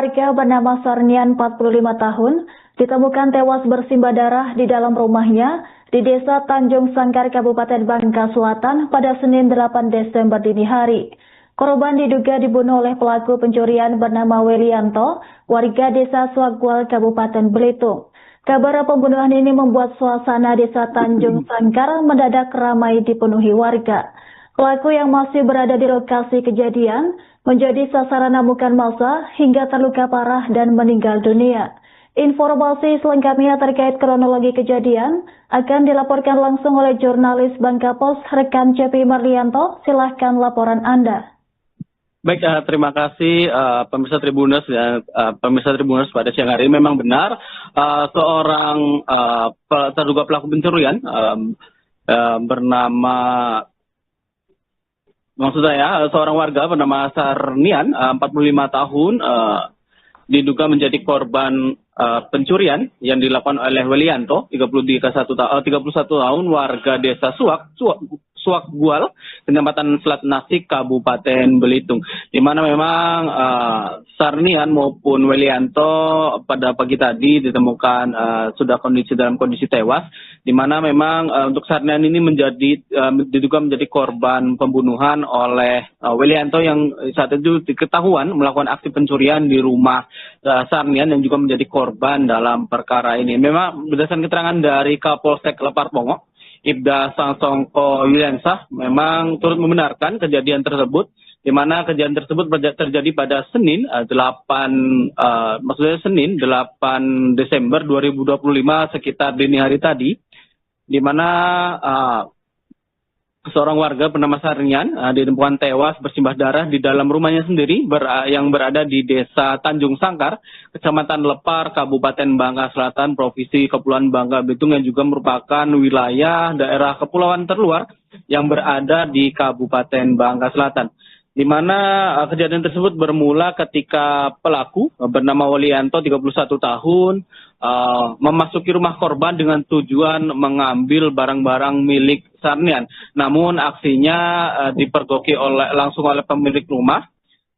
warga bernama Sarnian 45 tahun ditemukan tewas bersimbah darah di dalam rumahnya di Desa Tanjung Sangkar, Kabupaten Bangka Selatan pada Senin 8 Desember dini hari. Korban diduga dibunuh oleh pelaku pencurian bernama Welianto, warga Desa Swagwal, Kabupaten Belitung. Kabar pembunuhan ini membuat suasana Desa Tanjung Sangkar mendadak ramai dipenuhi warga. Pelaku yang masih berada di lokasi kejadian menjadi sasaran amukan massa hingga terluka parah dan meninggal dunia. Informasi selengkapnya terkait kronologi kejadian akan dilaporkan langsung oleh jurnalis Bangka Post rekan Cepi Marlianto. Silahkan laporan Anda. Baik, terima kasih pemirsa Tribuners pada siang hari. Memang benar seorang terduga pelaku pencurian seorang warga bernama Sarnian 45 tahun diduga menjadi korban pencurian yang dilakukan oleh Welianto 31 tahun warga Desa Swagwal, Kecamatan Selat Nasik, Kabupaten Belitung, di mana memang Sarnian maupun Welianto pada pagi tadi ditemukan sudah dalam kondisi tewas, di mana memang untuk Sarnian ini diduga menjadi korban pembunuhan oleh Welianto yang saat itu diketahuan melakukan aksi pencurian di rumah Sarnian yang juga menjadi korban dalam perkara ini. Memang berdasarkan keterangan dari Kapolsek Lepar Pongo, Ibda Sangsongko Yuliansah memang turut membenarkan kejadian tersebut, di mana kejadian tersebut terjadi pada Senin 8 Desember 2025 sekitar dini hari tadi, di mana seorang warga bernama Sarnian ditemukan tewas bersimbah darah di dalam rumahnya sendiri yang berada di Desa Tanjung Sangkar, Kecamatan Lepar, Kabupaten Bangka Selatan, Provinsi Kepulauan Bangka Belitung, yang juga merupakan wilayah daerah kepulauan terluar yang berada di Kabupaten Bangka Selatan. Di mana kejadian tersebut bermula ketika pelaku bernama Welianto 31 tahun memasuki rumah korban dengan tujuan mengambil barang-barang milik Sarnian. Namun aksinya dipergoki langsung oleh pemilik rumah.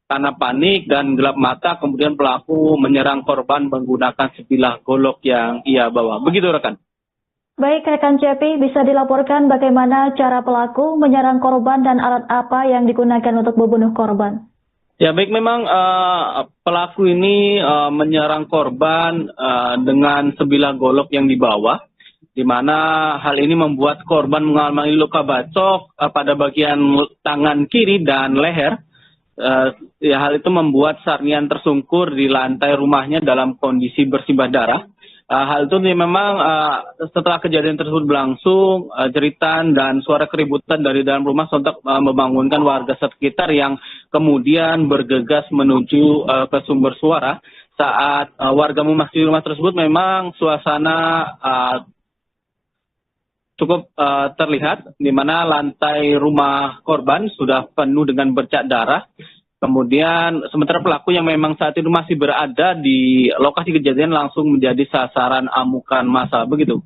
Karena panik dan gelap mata, kemudian pelaku menyerang korban menggunakan sebilah golok yang ia bawa. Begitu rekan. Baik, rekan Cepi, bisa dilaporkan bagaimana cara pelaku menyerang korban dan alat apa yang digunakan untuk membunuh korban? Ya baik, memang pelaku ini menyerang korban dengan sebilah golok yang dibawa, di mana hal ini membuat korban mengalami luka bacok pada bagian tangan kiri dan leher. Hal itu membuat Sarnian tersungkur di lantai rumahnya dalam kondisi bersimbah darah. Hal itu memang setelah kejadian tersebut berlangsung, jeritan dan suara keributan dari dalam rumah sontak membangunkan warga sekitar yang kemudian bergegas menuju ke sumber suara. Saat warga memasuki rumah tersebut, memang suasana cukup terlihat, di mana lantai rumah korban sudah penuh dengan bercak darah. Kemudian sementara pelaku yang memang saat itu masih berada di lokasi kejadian langsung menjadi sasaran amukan massa. Begitu.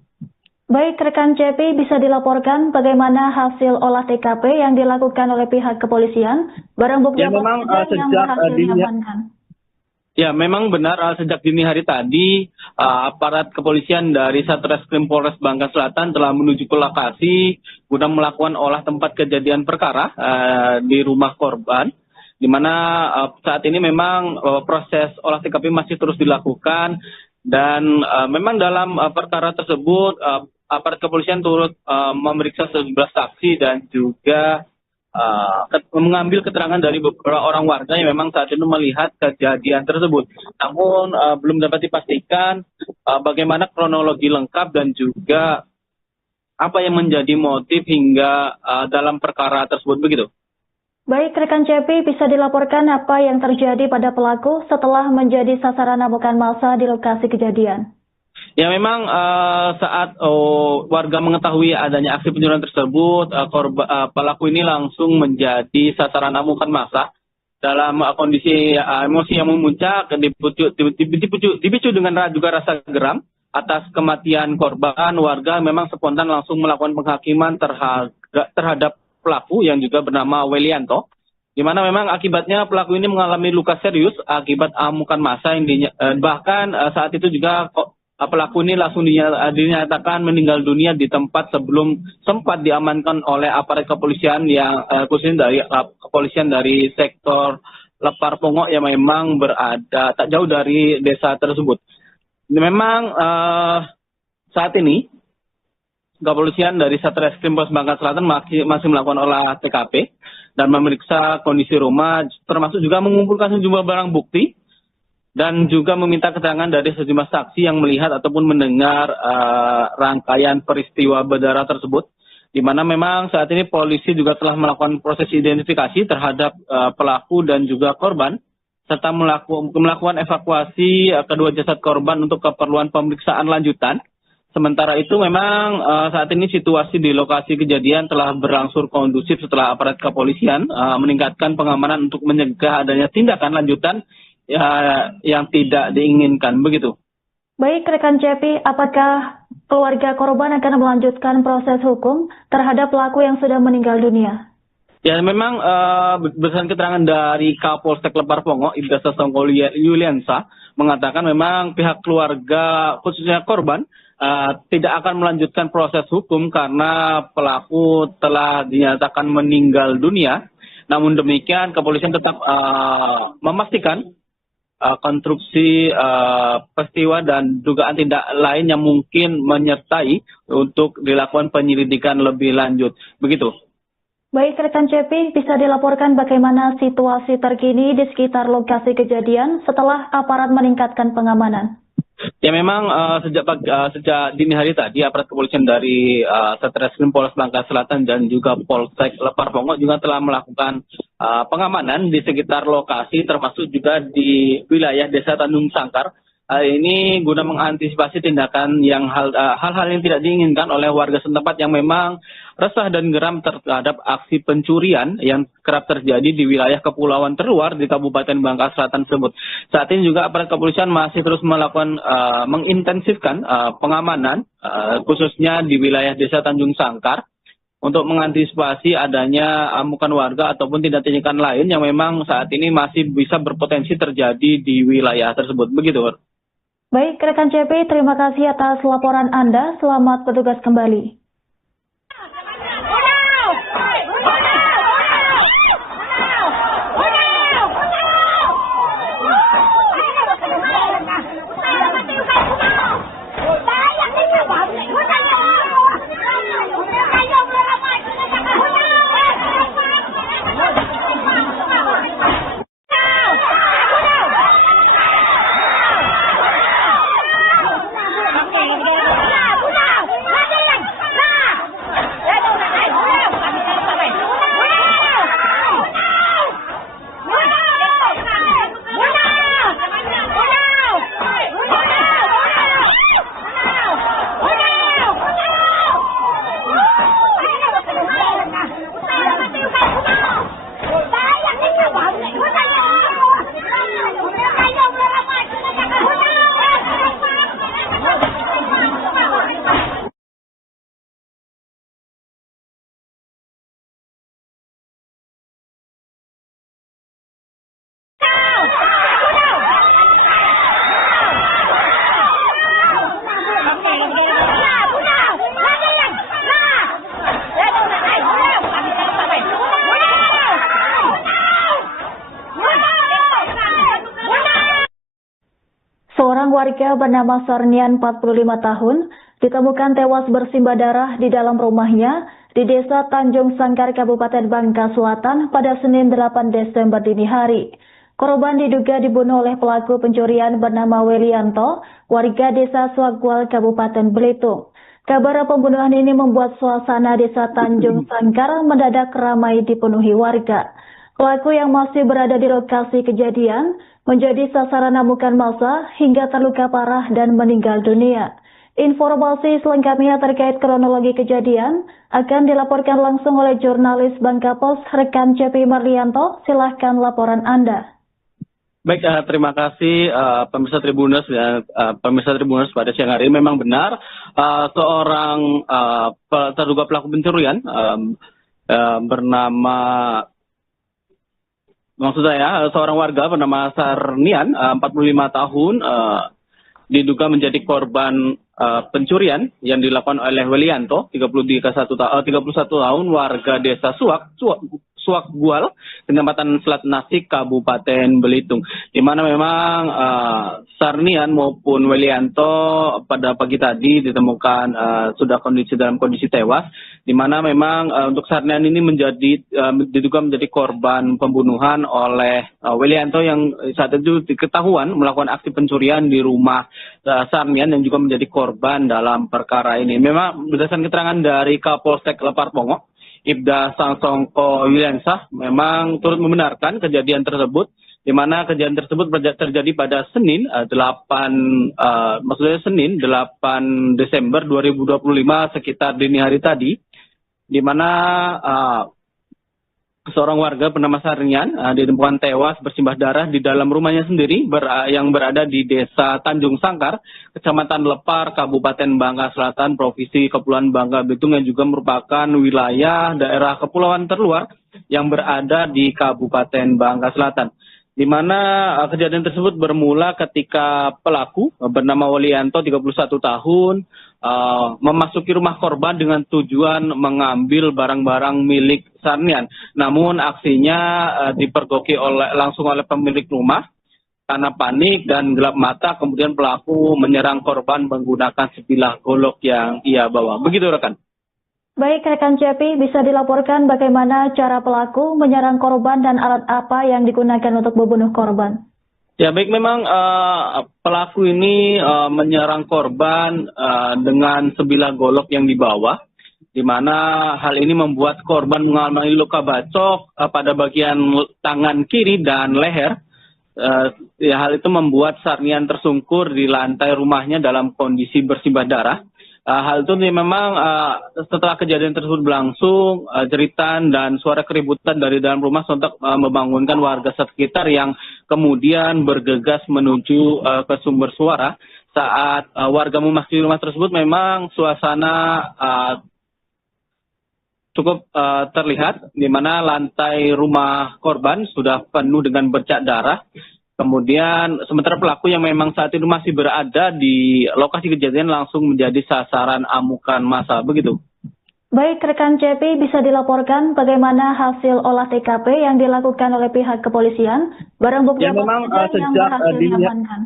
Baik, rekan Cepi, bisa dilaporkan bagaimana hasil olah TKP yang dilakukan oleh pihak kepolisian? Barang bukti ya, memang yang berhasil diamankan? Ya, memang benar sejak dini hari tadi aparat kepolisian dari Satreskrim Polres Bangka Selatan telah menuju ke lokasi guna melakukan olah tempat kejadian perkara di rumah korban, di mana saat ini memang proses olah TKP masih terus dilakukan, dan memang dalam perkara tersebut aparat kepolisian turut memeriksa 11 saksi dan juga mengambil keterangan dari beberapa orang warga yang memang saat itu melihat kejadian tersebut. Namun belum dapat dipastikan bagaimana kronologi lengkap dan juga apa yang menjadi motif hingga dalam perkara tersebut. Begitu. Baik, rekan Cepi, bisa dilaporkan apa yang terjadi pada pelaku setelah menjadi sasaran amukan massa di lokasi kejadian? Ya, memang saat warga mengetahui adanya aksi pencurian tersebut, pelaku ini langsung menjadi sasaran amukan massa dalam kondisi emosi yang memuncak, dipicu dengan juga rasa geram atas kematian korban. Warga memang spontan langsung melakukan penghakiman terhadap pelaku yang juga bernama Welianto, di mana memang akibatnya pelaku ini mengalami luka serius akibat amukan massa yang bahkan saat itu juga pelaku ini langsung dinyatakan meninggal dunia di tempat sebelum sempat diamankan oleh aparat kepolisian yang khususnya dari kepolisian dari sektor Lepar Pongok yang memang berada tak jauh dari desa tersebut. Memang saat ini kepolisian dari Satreskrim Polres Bangka Selatan masih melakukan olah TKP dan memeriksa kondisi rumah, termasuk juga mengumpulkan sejumlah barang bukti dan juga meminta keterangan dari sejumlah saksi yang melihat ataupun mendengar rangkaian peristiwa berdarah tersebut, di mana memang saat ini polisi juga telah melakukan proses identifikasi terhadap pelaku dan juga korban, serta melakukan evakuasi kedua jasad korban untuk keperluan pemeriksaan lanjutan. Sementara itu memang saat ini situasi di lokasi kejadian telah berangsur kondusif setelah aparat kepolisian meningkatkan pengamanan untuk mencegah adanya tindakan lanjutan yang tidak diinginkan, begitu. Baik, rekan Cepi, apakah keluarga korban akan melanjutkan proses hukum terhadap pelaku yang sudah meninggal dunia? Ya, memang berdasarkan keterangan dari Kapolsek Lepar Pongok, Ibda Sasongko Yuliansa, mengatakan memang pihak keluarga, khususnya korban, tidak akan melanjutkan proses hukum karena pelaku telah dinyatakan meninggal dunia. Namun demikian, kepolisian tetap memastikan konstruksi peristiwa dan dugaan tindak lain yang mungkin menyertai untuk dilakukan penyelidikan lebih lanjut. Begitu. Baik, rekan Cepi, bisa dilaporkan bagaimana situasi terkini di sekitar lokasi kejadian setelah aparat meningkatkan pengamanan? Ya, memang sejak dini hari tadi aparat kepolisian dari Satreskrim Polres Bangka Selatan dan juga Polsek Lepar Pongok juga telah melakukan pengamanan di sekitar lokasi, termasuk juga di wilayah Desa Tanjung Sangkar. Ini guna mengantisipasi tindakan yang hal-hal yang tidak diinginkan oleh warga setempat yang memang resah dan geram terhadap aksi pencurian yang kerap terjadi di wilayah kepulauan terluar di Kabupaten Bangka Selatan tersebut. Saat ini juga aparat kepolisian masih terus melakukan mengintensifkan pengamanan khususnya di wilayah Desa Tanjung Sangkar untuk mengantisipasi adanya amukan warga ataupun tindakan lain yang memang saat ini masih bisa berpotensi terjadi di wilayah tersebut. Begitu. Baik, rekan CP, terima kasih atas laporan Anda. Selamat bertugas kembali. Seorang warga bernama Sarnian 45 tahun ditemukan tewas bersimbah darah di dalam rumahnya di Desa Tanjung Sangkar, Kabupaten Bangka Selatan pada Senin 8 Desember dini hari. Korban diduga dibunuh oleh pelaku pencurian bernama Welianto, warga Desa Swagwal, Kabupaten Belitung. Kabar pembunuhan ini membuat suasana Desa Tanjung Sangkar mendadak ramai dipenuhi warga. Pelaku yang masih berada di lokasi kejadian menjadi sasaran amukan massa hingga terluka parah dan meninggal dunia. Informasi selengkapnya terkait kronologi kejadian akan dilaporkan langsung oleh jurnalis Bangka Post rekan CP Marlianto. Silahkan laporan Anda. Baik, terima kasih pemirsa Tribuners pada siang hari. Memang benar seorang terduga pelaku pencurian bernama Maksud saya, seorang warga bernama Sarnian, 45 tahun, diduga menjadi korban pencurian yang dilakukan oleh Welianto, 31 tahun, warga desa Suak Gual, Kecamatan Selat Nasik, Kabupaten Belitung. Di mana memang Sarnian maupun Welianto pada pagi tadi ditemukan sudah dalam kondisi tewas. Di mana memang untuk Sarnian ini diduga menjadi korban pembunuhan oleh Welianto yang saat itu diketahuan melakukan aksi pencurian di rumah Sarnian yang juga menjadi korban dalam perkara ini. Memang berdasarkan keterangan dari Kapolsek Lepar Pongo, Ibda Sangsongko Wilensah memang turut membenarkan kejadian tersebut, di mana kejadian tersebut terjadi pada Senin 8 Desember 2025 sekitar dini hari tadi, di mana seorang warga bernama Sarnian ditemukan tewas bersimbah darah di dalam rumahnya sendiri yang berada di Desa Tanjung Sangkar, Kecamatan Lepar, Kabupaten Bangka Selatan, Provinsi Kepulauan Bangka Belitung, yang juga merupakan wilayah daerah kepulauan terluar yang berada di Kabupaten Bangka Selatan. Di mana kejadian tersebut bermula ketika pelaku bernama Welianto, 31 tahun, memasuki rumah korban dengan tujuan mengambil barang-barang milik Sarnian. Namun aksinya dipergoki langsung oleh pemilik rumah. Karena panik dan gelap mata, kemudian pelaku menyerang korban menggunakan sebilah golok yang ia bawa. Begitu rekan. Baik rekan Cepi, bisa dilaporkan bagaimana cara pelaku menyerang korban dan alat apa yang digunakan untuk membunuh korban? Ya baik, memang pelaku ini menyerang korban dengan sebilah golok yang dibawa, di mana hal ini membuat korban mengalami luka bacok pada bagian tangan kiri dan leher. Hal itu membuat Sarnian tersungkur di lantai rumahnya dalam kondisi bersimbah darah. Hal itu memang setelah kejadian tersebut berlangsung, jeritan dan suara keributan dari dalam rumah sontak membangunkan warga sekitar yang kemudian bergegas menuju ke sumber suara. Saat warga memasuki rumah tersebut, memang suasana cukup terlihat, di mana lantai rumah korban sudah penuh dengan bercak darah. Kemudian sementara pelaku yang memang saat itu masih berada di lokasi kejadian langsung menjadi sasaran amukan massa, begitu. Baik rekan Cepi, bisa dilaporkan bagaimana hasil olah TKP yang dilakukan oleh pihak kepolisian, barang bukti apa saja yang berhasil diamankan?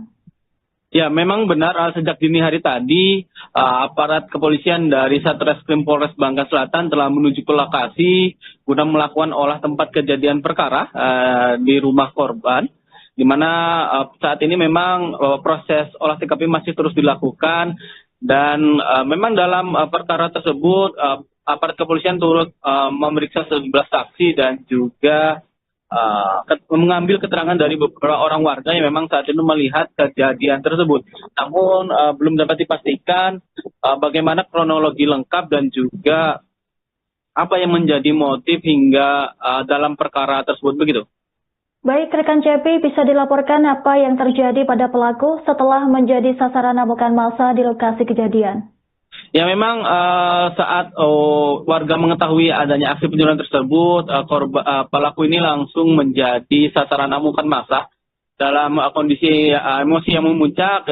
Ya, memang benar sejak dini hari tadi aparat kepolisian dari Satreskrim Polres Bangka Selatan telah menuju ke lokasi guna melakukan olah tempat kejadian perkara di rumah korban. Di mana saat ini memang proses olah TKP masih terus dilakukan, dan memang dalam perkara tersebut aparat kepolisian turut memeriksa 11 saksi dan juga mengambil keterangan dari beberapa orang warga yang memang saat itu melihat kejadian tersebut. Namun belum dapat dipastikan bagaimana kronologi lengkap dan juga apa yang menjadi motif hingga dalam perkara tersebut, begitu. Baik rekan Cepi, bisa dilaporkan apa yang terjadi pada pelaku setelah menjadi sasaran amukan massa di lokasi kejadian? Ya memang saat warga mengetahui adanya aksi pencurian tersebut, pelaku ini langsung menjadi sasaran amukan massa dalam kondisi emosi yang memuncak,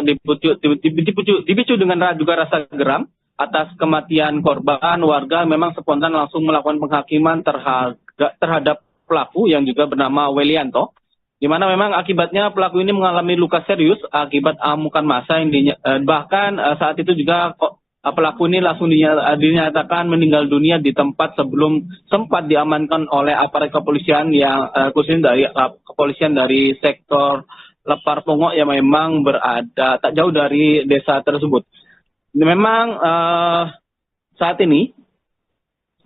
dipicu dengan juga rasa geram atas kematian korban. Warga memang spontan langsung melakukan penghakiman terhadap pelaku yang juga bernama Welianto, di mana memang akibatnya pelaku ini mengalami luka serius akibat amukan massa yang bahkan saat itu juga pelaku ini langsung dinyatakan meninggal dunia di tempat sebelum sempat diamankan oleh aparat kepolisian yang khususnya dari kepolisian dari sektor Lepar Pongo yang memang berada tak jauh dari desa tersebut. Memang saat ini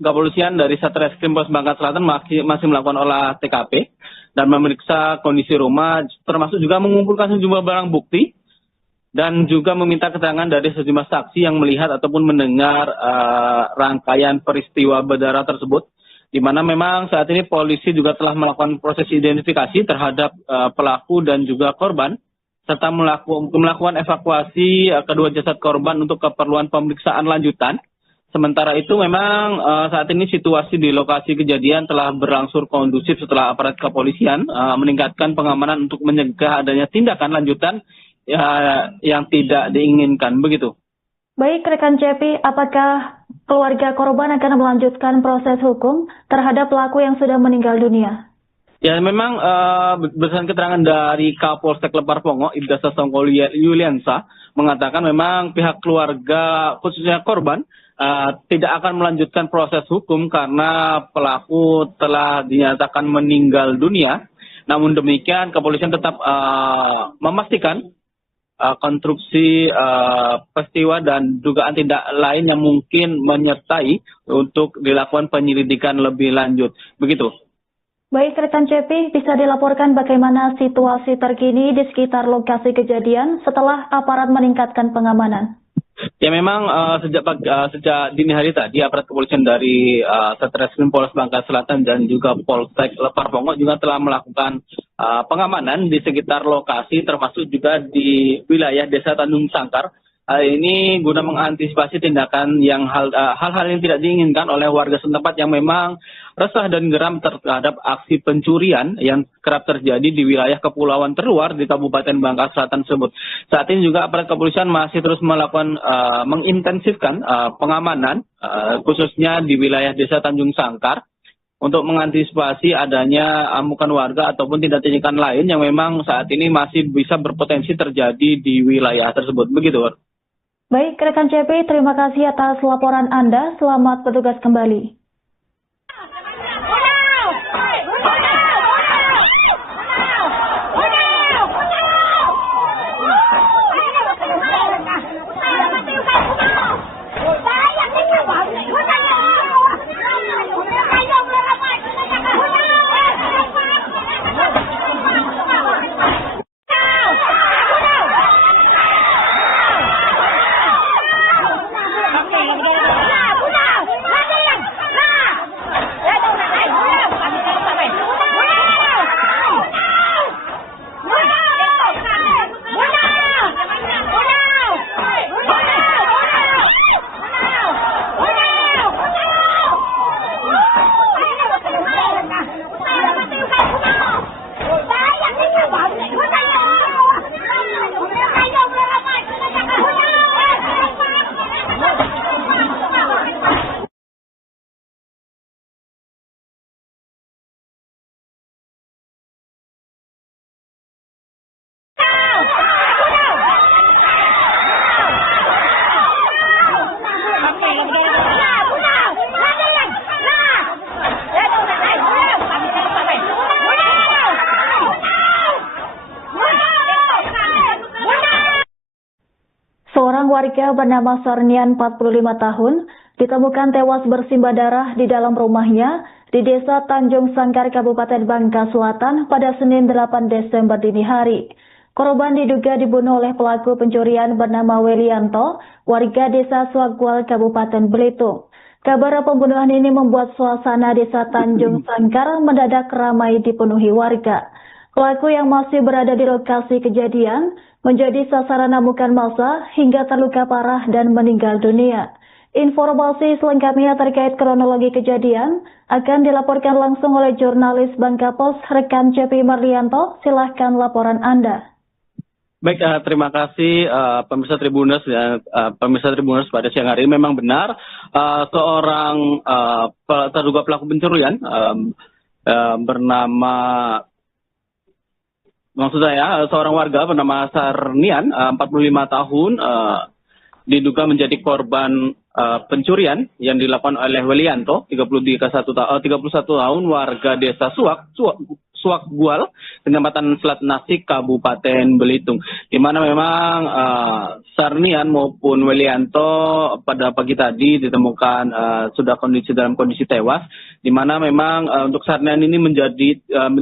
kepolisian dari Satreskrim Polres Bangka Selatan masih melakukan olah TKP dan memeriksa kondisi rumah, termasuk juga mengumpulkan sejumlah barang bukti dan juga meminta keterangan dari sejumlah saksi yang melihat ataupun mendengar rangkaian peristiwa berdarah tersebut, di mana memang saat ini polisi juga telah melakukan proses identifikasi terhadap pelaku dan juga korban, serta melakukan evakuasi kedua jasad korban untuk keperluan pemeriksaan lanjutan. Sementara itu memang saat ini situasi di lokasi kejadian telah berlangsung kondusif setelah aparat kepolisian meningkatkan pengamanan untuk mencegah adanya tindakan lanjutan yang tidak diinginkan, begitu. Baik, rekan Cepi, apakah keluarga korban akan melanjutkan proses hukum terhadap pelaku yang sudah meninggal dunia? Ya, memang berdasarkan keterangan dari Kapolsek Lepar Pongo, Ibda Sasongko Yuliansa, mengatakan memang pihak keluarga, khususnya korban, tidak akan melanjutkan proses hukum karena pelaku telah dinyatakan meninggal dunia. Namun demikian, kepolisian tetap memastikan konstruksi peristiwa dan dugaan tindak lain yang mungkin menyertai untuk dilakukan penyelidikan lebih lanjut. Begitu. Baik, rekan Cepi, bisa dilaporkan bagaimana situasi terkini di sekitar lokasi kejadian setelah aparat meningkatkan pengamanan? Ya, memang sejak dini hari tadi aparat kepolisian dari Satreskrim Polres Bangka Selatan dan juga Polsek Lepar Pongo juga telah melakukan pengamanan di sekitar lokasi, termasuk juga di wilayah Desa Tanjung Sangkar. Hal ini guna mengantisipasi tindakan yang hal-hal yang tidak diinginkan oleh warga setempat yang memang resah dan geram terhadap aksi pencurian yang kerap terjadi di wilayah kepulauan terluar di Kabupaten Bangka Selatan tersebut. Saat ini juga aparat kepolisian masih terus melakukan mengintensifkan pengamanan khususnya di wilayah Desa Tanjung Sangkar untuk mengantisipasi adanya amukan warga ataupun tindakan lain yang memang saat ini masih bisa berpotensi terjadi di wilayah tersebut. Begitu. Baik, rekan Cepi, terima kasih atas laporan Anda. Selamat bertugas kembali. Seorang warga bernama Sarnian 45 tahun ditemukan tewas bersimbah darah di dalam rumahnya di Desa Tanjung Sangkar, Kabupaten Bangka Selatan pada Senin 8 Desember dini hari. Korban diduga dibunuh oleh pelaku pencurian bernama Welianto, warga Desa Suagwal, Kabupaten Belitung. Kabar pembunuhan ini membuat suasana Desa Tanjung Sangkar mendadak ramai dipenuhi warga. Pelaku yang masih berada di lokasi kejadian menjadi sasaran amukan massa hingga terluka parah dan meninggal dunia. Informasi selengkapnya terkait kronologi kejadian akan dilaporkan langsung oleh jurnalis Bangka Pos, rekan Cepi Marlianto. Silahkan laporan Anda. Baik, terima kasih pemirsa Tribuners pada siang hari. Memang benar seorang terduga pelaku pencurian seorang warga bernama Sarnian 45 tahun diduga menjadi korban pencurian yang dilakukan oleh Welianto 31 tahun warga Desa Suagwal, Kecamatan Selat Nasik, Kabupaten Belitung, di mana memang Sarnian maupun Welianto pada pagi tadi ditemukan sudah dalam kondisi tewas, di mana memang untuk Sarnian ini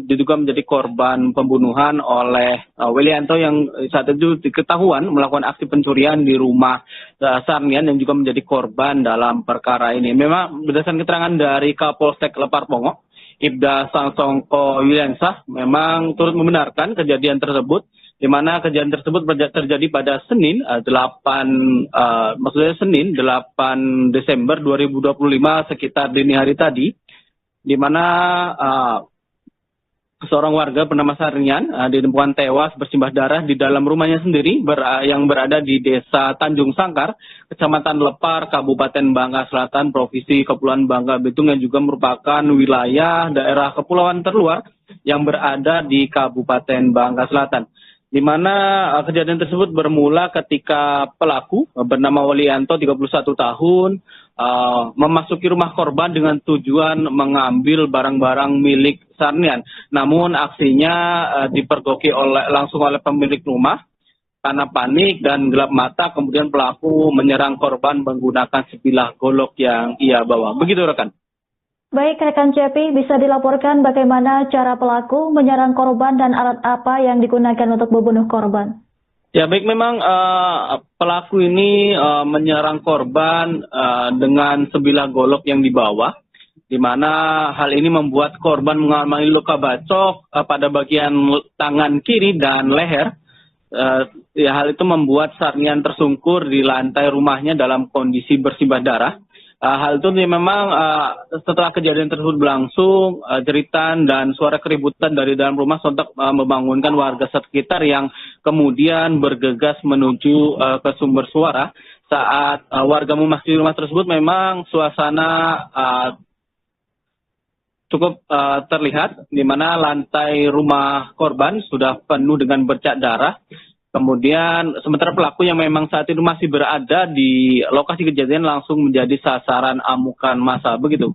diduga menjadi korban pembunuhan oleh Welianto yang saat itu diketahuan melakukan aksi pencurian di rumah Sarnian yang juga menjadi korban dalam perkara ini. Memang berdasarkan keterangan dari Kapolsek Lepar Pongo, Ibda Sangsongko Yuliansah memang turut membenarkan kejadian tersebut, di mana kejadian tersebut terjadi pada Senin 8 Desember 2025 sekitar dini hari tadi, di mana seorang warga bernama Sarnian ditemukan tewas bersimbah darah di dalam rumahnya sendiri yang berada di Desa Tanjung Sangkar, Kecamatan Lepar, Kabupaten Bangka Selatan, Provinsi Kepulauan Bangka Belitung, yang juga merupakan wilayah daerah kepulauan terluar yang berada di Kabupaten Bangka Selatan. Di mana kejadian tersebut bermula ketika pelaku bernama Walianto, 31 tahun, memasuki rumah korban dengan tujuan mengambil barang-barang milik Sarnian. Namun aksinya dipergoki langsung oleh pemilik rumah. Karena panik dan gelap mata, kemudian pelaku menyerang korban menggunakan sebilah golok yang ia bawa. Begitu rekan. Baik, rekan Cepi, bisa dilaporkan bagaimana cara pelaku menyerang korban dan alat apa yang digunakan untuk membunuh korban? Ya baik, memang pelaku ini menyerang korban dengan sebilah golok yang dibawa, di mana hal ini membuat korban mengalami luka bacok pada bagian tangan kiri dan leher. Hal itu membuat Sarnian tersungkur di lantai rumahnya dalam kondisi bersimbah darah. Hal itu memang setelah kejadian tersebut berlangsung, jeritan dan suara keributan dari dalam rumah sontak membangunkan warga sekitar yang kemudian bergegas menuju ke sumber suara. Saat warga memasuki rumah tersebut, memang suasana cukup terlihat, di mana lantai rumah korban sudah penuh dengan bercak darah. Kemudian sementara pelaku yang memang saat itu masih berada di lokasi kejadian langsung menjadi sasaran amukan massa, begitu.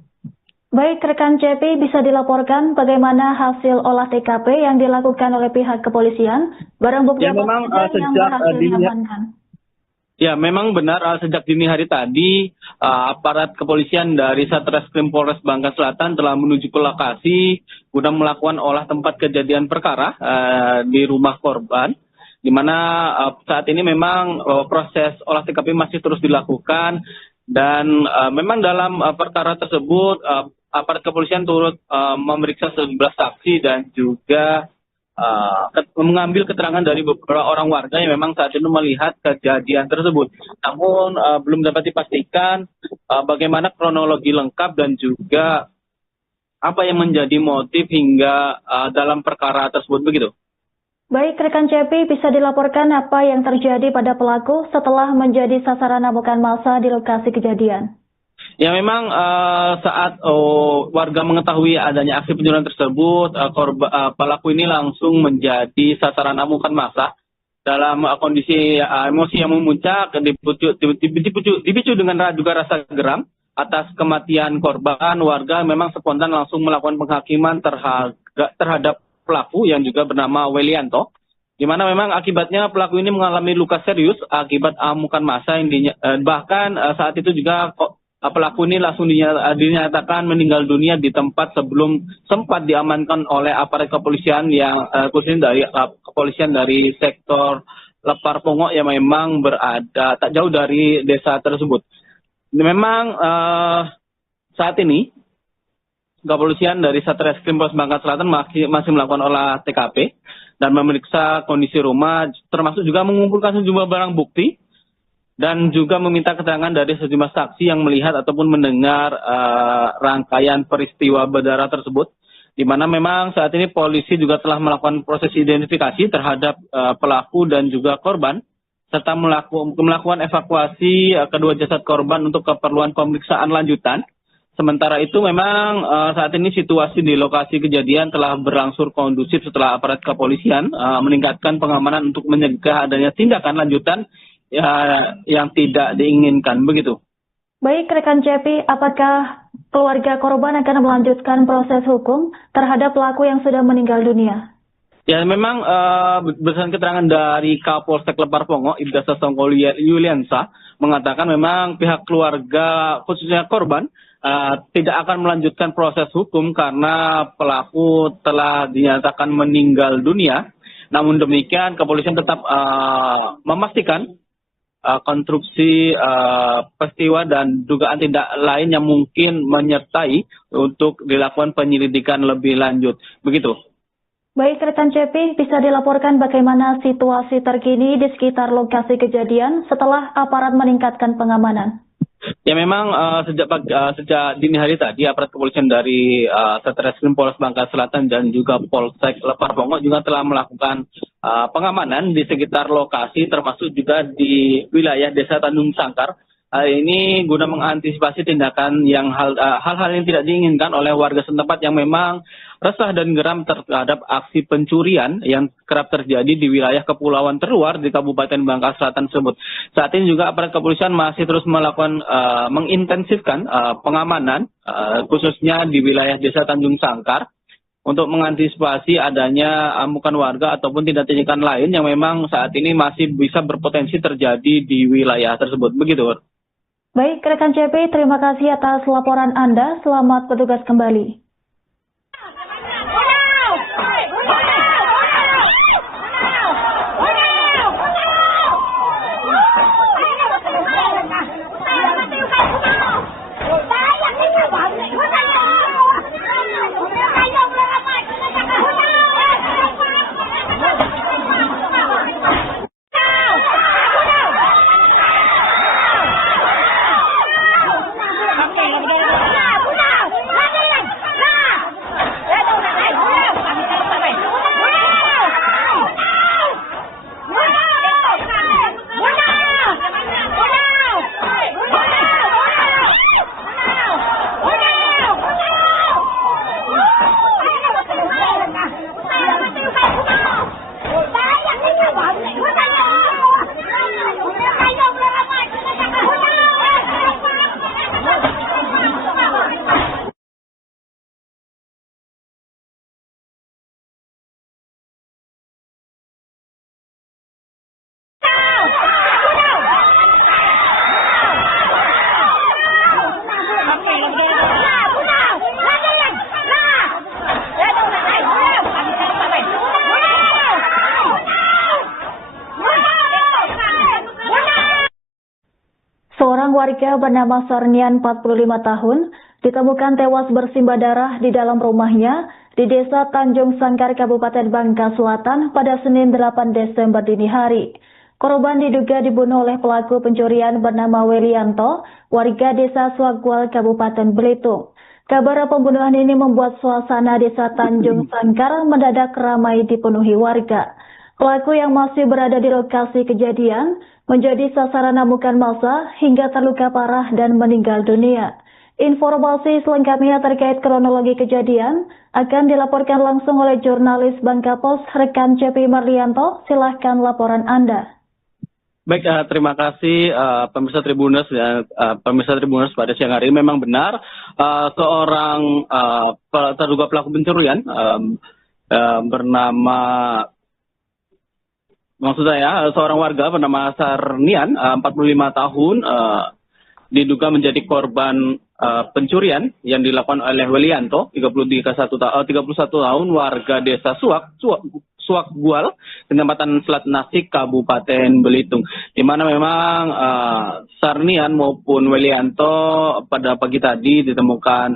Baik, rekan Cepi, bisa dilaporkan bagaimana hasil olah TKP yang dilakukan oleh pihak kepolisian? Barang bukti apa saja yang berhasil diamankan? Ya, memang benar, sejak dini hari tadi aparat kepolisian dari Satreskrim Polres Bangka Selatan telah menuju ke lokasi guna melakukan olah tempat kejadian perkara di rumah korban. Di mana saat ini memang proses olah TKP masih terus dilakukan, dan memang dalam perkara tersebut aparat kepolisian turut memeriksa 11 saksi dan juga mengambil keterangan dari beberapa orang warga yang memang saat itu melihat kejadian tersebut. Namun belum dapat dipastikan bagaimana kronologi lengkap dan juga apa yang menjadi motif hingga dalam perkara tersebut, begitu. Baik, rekan Cepi, bisa dilaporkan apa yang terjadi pada pelaku setelah menjadi sasaran amukan massa di lokasi kejadian? Ya, memang saat warga mengetahui adanya aksi pencurian tersebut, pelaku ini langsung menjadi sasaran amukan massa dalam kondisi emosi yang memuncak, dipicu dengan juga rasa geram atas kematian korban. Warga memang spontan langsung melakukan penghakiman terhadap pelaku yang juga bernama Walianto, di mana memang akibatnya pelaku ini mengalami luka serius akibat amukan massa yang bahkan saat itu juga pelaku ini langsung dinyatakan meninggal dunia di tempat sebelum sempat diamankan oleh aparat kepolisian yang khususnya dari sektor Lepar Pongok yang memang berada tak jauh dari desa tersebut. Memang saat ini kepolisian dari Satreskrim Polres Bangka Selatan masih melakukan olah TKP dan memeriksa kondisi rumah, termasuk juga mengumpulkan sejumlah barang bukti dan juga meminta keterangan dari sejumlah saksi yang melihat ataupun mendengar rangkaian peristiwa berdarah tersebut, di mana memang saat ini polisi juga telah melakukan proses identifikasi terhadap pelaku dan juga korban, serta melakukan evakuasi kedua jasad korban untuk keperluan pemeriksaan lanjutan. Sementara itu memang saat ini situasi di lokasi kejadian telah berangsur kondusif setelah aparat kepolisian meningkatkan pengamanan untuk mencegah adanya tindakan lanjutan yang tidak diinginkan, begitu. Baik, rekan Cepi, apakah keluarga korban akan melanjutkan proses hukum terhadap pelaku yang sudah meninggal dunia? Ya, memang berdasarkan keterangan dari Kapolsek Lepar Pongok, Ibda Sangsongko Yuliansah, mengatakan memang pihak keluarga khususnya korban tidak akan melanjutkan proses hukum karena pelaku telah dinyatakan meninggal dunia. Namun demikian, kepolisian tetap memastikan konstruksi peristiwa dan dugaan tindak lain yang mungkin menyertai untuk dilakukan penyelidikan lebih lanjut. Begitu. Baik, rekan CP, bisa dilaporkan bagaimana situasi terkini di sekitar lokasi kejadian setelah aparat meningkatkan pengamanan? Ya memang sejak dini hari tadi aparat kepolisian dari Satreskrim Polres Bangka Selatan dan juga Polsek Lepar Pongo juga telah melakukan pengamanan di sekitar lokasi termasuk juga di wilayah Desa Tanjung Sangkar. Ini guna mengantisipasi tindakan yang hal-hal yang tidak diinginkan oleh warga setempat yang memang resah dan geram terhadap aksi pencurian yang kerap terjadi di wilayah kepulauan terluar di Kabupaten Bangka Selatan tersebut. Saat ini juga aparat kepolisian masih terus melakukan mengintensifkan pengamanan khususnya di wilayah Desa Tanjung Sangkar untuk mengantisipasi adanya amukan warga ataupun tindak tindakan lain yang memang saat ini masih bisa berpotensi terjadi di wilayah tersebut. Begitu. Baik, rekan CP, terima kasih atas laporan Anda. Selamat bertugas kembali. Seorang warga bernama Sarnian 45 tahun ditemukan tewas bersimbah darah di dalam rumahnya di Desa Tanjung Sangkar, Kabupaten Bangka Selatan pada Senin 8 Desember dini hari. Korban diduga dibunuh oleh pelaku pencurian bernama Welianto, warga Desa Suagwal, Kabupaten Belitung. Kabar pembunuhan ini membuat suasana Desa Tanjung Sangkar mendadak ramai dipenuhi warga. Pelaku yang masih berada di lokasi kejadian menjadi sasaran amukan massa hingga terluka parah dan meninggal dunia. Informasi selengkapnya terkait kronologi kejadian akan dilaporkan langsung oleh jurnalis Bangka Post rekan CP Marlianto. Silahkan laporan Anda. Baik, terima kasih pemirsa Tribuners dan pemirsa Tribuners pada siang hari. Memang benar seorang terduga pelaku pencurian bernama seorang warga bernama Sarnian 45 tahun diduga menjadi korban pencurian yang dilakukan oleh Welianto 31 tahun warga Desa Suagwal, Kecamatan Selat Nasik, Kabupaten Belitung, di mana memang Sarnian maupun Welianto pada pagi tadi ditemukan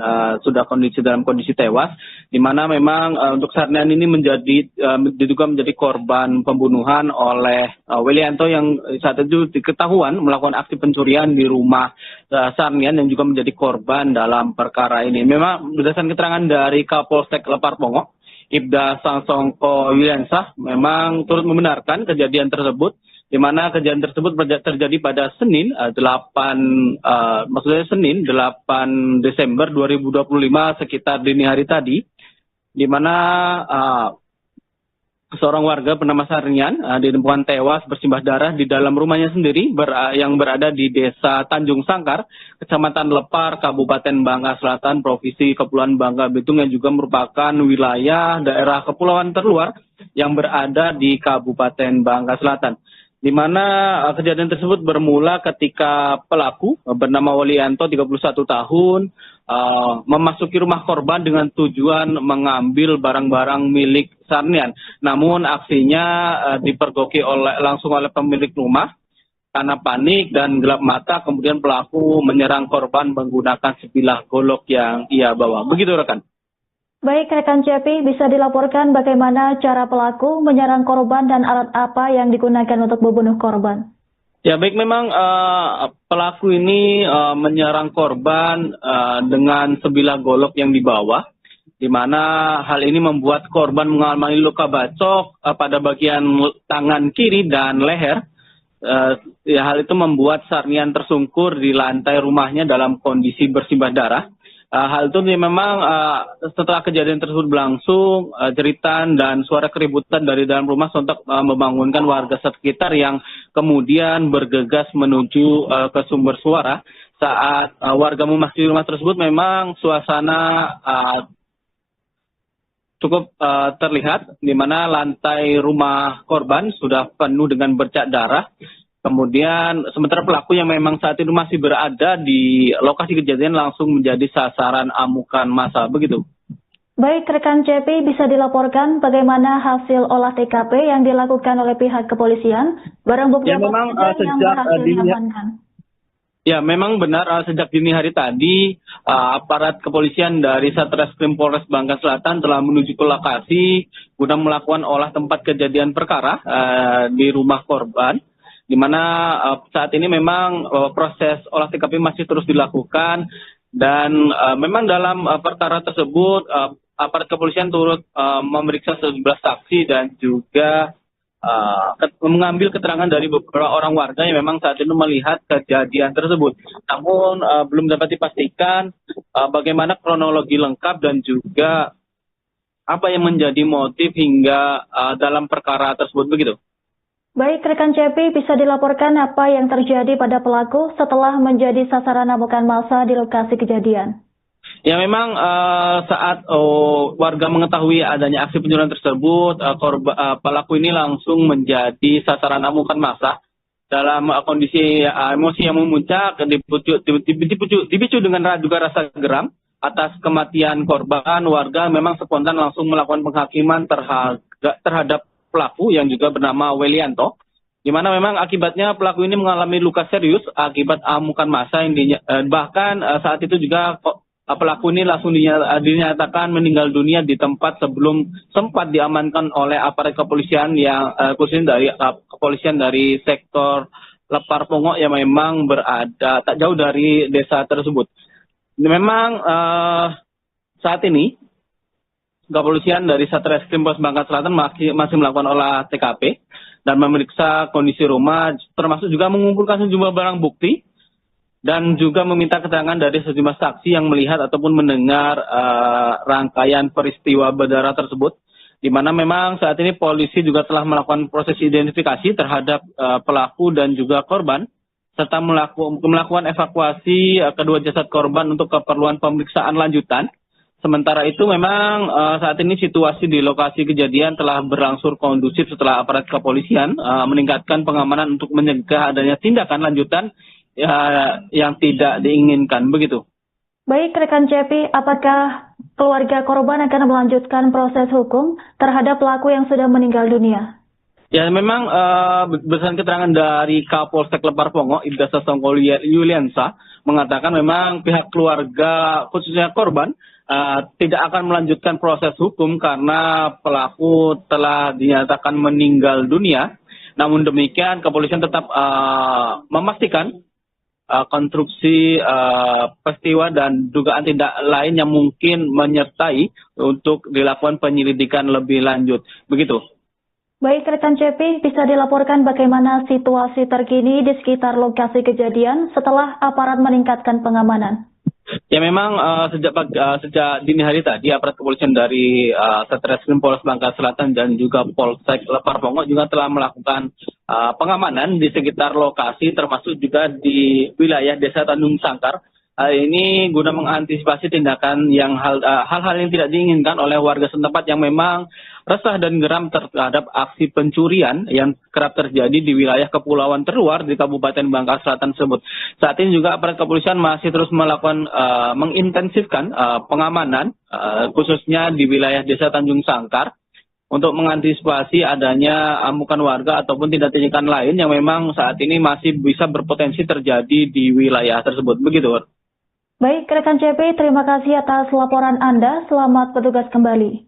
sudah dalam kondisi tewas, di mana memang untuk Sarnian ini diduga menjadi korban pembunuhan oleh Welianto yang saat itu diketahuan melakukan aksi pencurian di rumah Sarnian yang juga menjadi korban dalam perkara ini. Memang berdasarkan keterangan dari Kapolsek Lepar Pongo, Ibda Sangsongko Wilensah memang turut membenarkan kejadian tersebut, di mana kejadian tersebut terjadi pada Senin 8 Desember 2025 sekitar dini hari tadi, di mana seorang warga bernama Sarnian ditemukan tewas bersimbah darah di dalam rumahnya sendiri yang berada di Desa Tanjung Sangkar, Kecamatan Lepar, Kabupaten Bangka Selatan, Provinsi Kepulauan Bangka Belitung, yang juga merupakan wilayah daerah kepulauan terluar yang berada di Kabupaten Bangka Selatan. Di mana kejadian tersebut bermula ketika pelaku bernama Welianto 31 tahun memasuki rumah korban dengan tujuan mengambil barang-barang milik Sarnian. Namun aksinya dipergoki langsung oleh pemilik rumah karena panik dan gelap mata, kemudian pelaku menyerang korban menggunakan sebilah golok yang ia bawa. Begitu rekan. Baik rekan Cepi, bisa dilaporkan bagaimana cara pelaku menyerang korban dan alat apa yang digunakan untuk membunuh korban? Ya baik, memang pelaku ini menyerang korban dengan sebilah golok yang dibawa, di mana hal ini membuat korban mengalami luka bacok pada bagian tangan kiri dan leher. Hal itu membuat Sarnian tersungkur di lantai rumahnya dalam kondisi bersimbah darah. Hal itu memang setelah kejadian tersebut berlangsung, jeritan dan suara keributan dari dalam rumah sontak membangunkan warga sekitar yang kemudian bergegas menuju ke sumber suara. Saat warga memasuki rumah tersebut, memang suasana cukup terlihat, di mana lantai rumah korban sudah penuh dengan bercak darah. Kemudian sementara pelaku yang memang saat itu masih berada di lokasi kejadian langsung menjadi sasaran amukan massa. Begitu. Baik rekan Cepi, bisa dilaporkan bagaimana hasil olah TKP yang dilakukan oleh pihak kepolisian? Barang bukti ya, apa memang, saja yang berhasil diamankan? Ya, memang benar sejak dini hari tadi aparat kepolisian dari Satreskrim Polres Bangka Selatan telah menuju ke lokasi guna melakukan olah tempat kejadian perkara di rumah korban, di mana saat ini memang proses olah TKP masih terus dilakukan dan memang dalam perkara tersebut aparat kepolisian turut memeriksa 11 saksi dan juga mengambil keterangan dari beberapa orang warga yang memang saat itu melihat kejadian tersebut. Namun belum dapat dipastikan bagaimana kronologi lengkap dan juga apa yang menjadi motif hingga dalam perkara tersebut. Begitu. Baik rekan Cepi, bisa dilaporkan apa yang terjadi pada pelaku setelah menjadi sasaran amukan massa di lokasi kejadian? Ya memang saat warga mengetahui adanya aksi pencurian tersebut, pelaku ini langsung menjadi sasaran amukan massa dalam kondisi emosi yang memuncak, dipicu dengan juga rasa geram atas kematian korban. Warga memang spontan langsung melakukan penghakiman terhadap pelaku yang juga bernama Welianto, di mana memang akibatnya pelaku ini mengalami luka serius akibat amukan massa yang bahkan saat itu juga pelaku ini langsung dinyatakan meninggal dunia di tempat sebelum sempat diamankan oleh aparat kepolisian yang kepolisian dari sektor Lepar Pongok yang memang berada tak jauh dari desa tersebut. Memang saat ini kepolisian dari Satreskrim Polres Bangka Selatan masih melakukan olah TKP dan memeriksa kondisi rumah, termasuk juga mengumpulkan sejumlah barang bukti dan juga meminta keterangan dari sejumlah saksi yang melihat ataupun mendengar rangkaian peristiwa berdarah tersebut, di mana memang saat ini polisi juga telah melakukan proses identifikasi terhadap pelaku dan juga korban, serta melakukan evakuasi kedua jasad korban untuk keperluan pemeriksaan lanjutan. Sementara itu memang saat ini situasi di lokasi kejadian telah berangsur kondusif setelah aparat kepolisian meningkatkan pengamanan untuk mencegah adanya tindakan lanjutan yang tidak diinginkan. Begitu. Baik rekan Cepi, apakah keluarga korban akan melanjutkan proses hukum terhadap pelaku yang sudah meninggal dunia? Ya memang berdasarkan keterangan dari Kapolsek Lepar Pongok, Ibda Sasongko Yuliansa, mengatakan memang pihak keluarga khususnya korban tidak akan melanjutkan proses hukum karena pelaku telah dinyatakan meninggal dunia. Namun demikian kepolisian tetap memastikan konstruksi peristiwa dan dugaan tindak lain yang mungkin menyertai untuk dilakukan penyelidikan lebih lanjut. Begitu. Baik rekan Cepi, bisa dilaporkan bagaimana situasi terkini di sekitar lokasi kejadian setelah aparat meningkatkan pengamanan? Ya memang sejak dini hari tadi aparat kepolisian dari Satreskrim Polres Bangka Selatan dan juga Polsek Lepar Pongok juga telah melakukan pengamanan di sekitar lokasi, termasuk juga di wilayah Desa Tanjung Sangkar. Ini guna mengantisipasi tindakan yang hal-hal yang tidak diinginkan oleh warga setempat yang memang resah dan geram terhadap aksi pencurian yang kerap terjadi di wilayah kepulauan terluar di Kabupaten Bangka Selatan tersebut. Saat ini juga aparat kepolisian masih terus melakukan mengintensifkan pengamanan khususnya di wilayah Desa Tanjung Sangkar, untuk mengantisipasi adanya amukan warga ataupun tindak tindakan lain yang memang saat ini masih bisa berpotensi terjadi di wilayah tersebut. Begitu. Baik, rekan CP, terima kasih atas laporan Anda. Selamat bertugas kembali.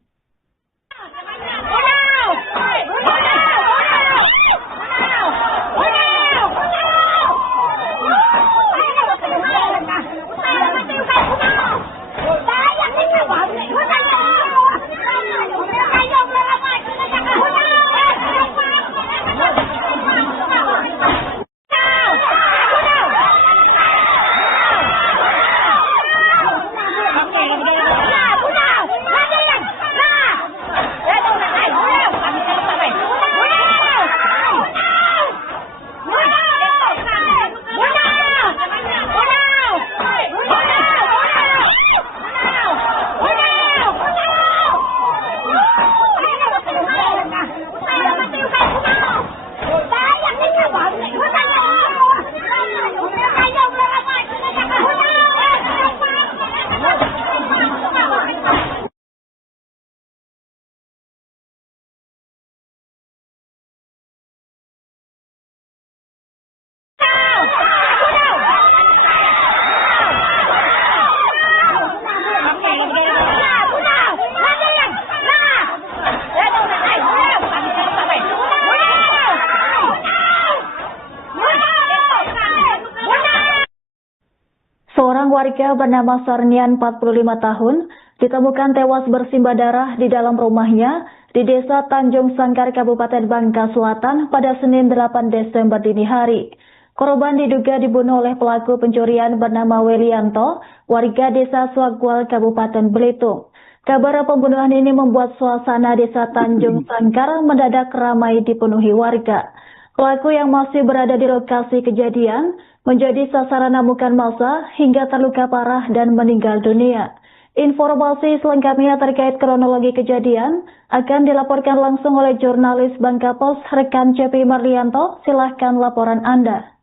Seorang warga bernama Sarnian 45 tahun ditemukan tewas bersimbah darah di dalam rumahnya di Desa Tanjung Sangkar, Kabupaten Bangka Selatan pada Senin 8 Desember dini hari. Korban diduga dibunuh oleh pelaku pencurian bernama Welianto, warga Desa Suagwal, Kabupaten Belitung. Kabar pembunuhan ini membuat suasana Desa Tanjung Sangkar mendadak ramai dipenuhi warga. Pelaku yang masih berada di lokasi kejadian menjadi sasaran amukan massa hingga terluka parah dan meninggal dunia. Informasi selengkapnya terkait kronologi kejadian akan dilaporkan langsung oleh jurnalis Bangka Post rekan CP Marlianto. Silahkan laporan Anda.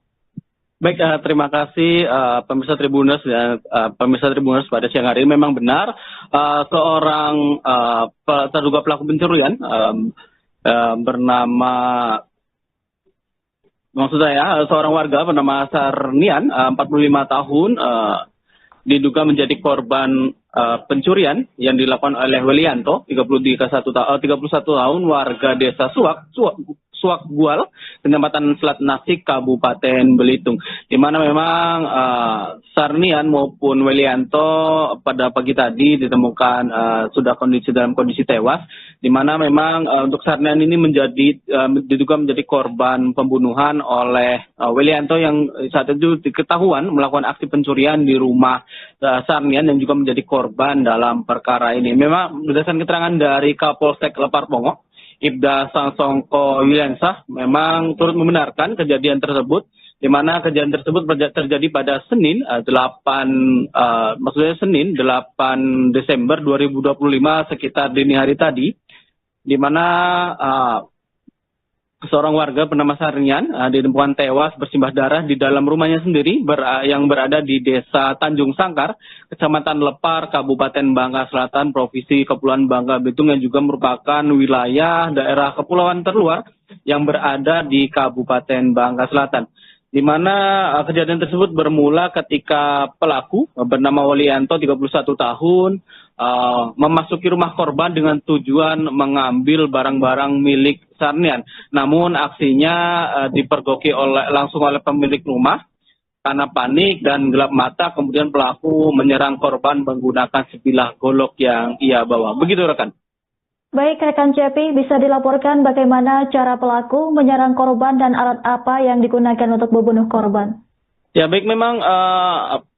Baik, terima kasih pemirsa Tribuners dan pemirsa Tribuners pada siang hari ini. Memang benar seorang terduga pelaku pencurian bernama seorang warga bernama Sarnian 45 tahun diduga menjadi korban pencurian yang dilakukan oleh Welianto 31 tahun warga Desa Suagwal, Kecamatan Selat Nasik, Kabupaten Belitung, di mana memang Sarnian maupun Welianto pada pagi tadi ditemukan sudah dalam kondisi tewas, di mana memang untuk Sarnian ini diduga menjadi korban pembunuhan oleh Welianto yang saat itu diketahuan melakukan aksi pencurian di rumah Sarnian yang juga menjadi korban dalam perkara ini. Memang berdasarkan keterangan dari Kapolsek Lepar Pongo, Ibda Sangsongko Wilensah memang turut membenarkan kejadian tersebut, di mana kejadian tersebut terjadi pada Senin 8 Desember 2025 sekitar dini hari tadi, di mana seorang warga bernama Sarnian ditemukan tewas bersimbah darah di dalam rumahnya sendiri yang berada di Desa Tanjung Sangkar, Kecamatan Lepar, Kabupaten Bangka Selatan, Provinsi Kepulauan Bangka Belitung, yang juga merupakan wilayah daerah kepulauan terluar yang berada di Kabupaten Bangka Selatan. Di mana kejadian tersebut bermula ketika pelaku bernama Welianto 31 tahun memasuki rumah korban dengan tujuan mengambil barang-barang milik Sarnian. Namun aksinya dipergoki langsung oleh pemilik rumah. Karena panik dan gelap mata, kemudian pelaku menyerang korban menggunakan sebilah golok yang ia bawa. Begitu rekan. Baik, rekan CP, bisa dilaporkan bagaimana cara pelaku menyerang korban dan alat apa yang digunakan untuk membunuh korban? Ya baik, memang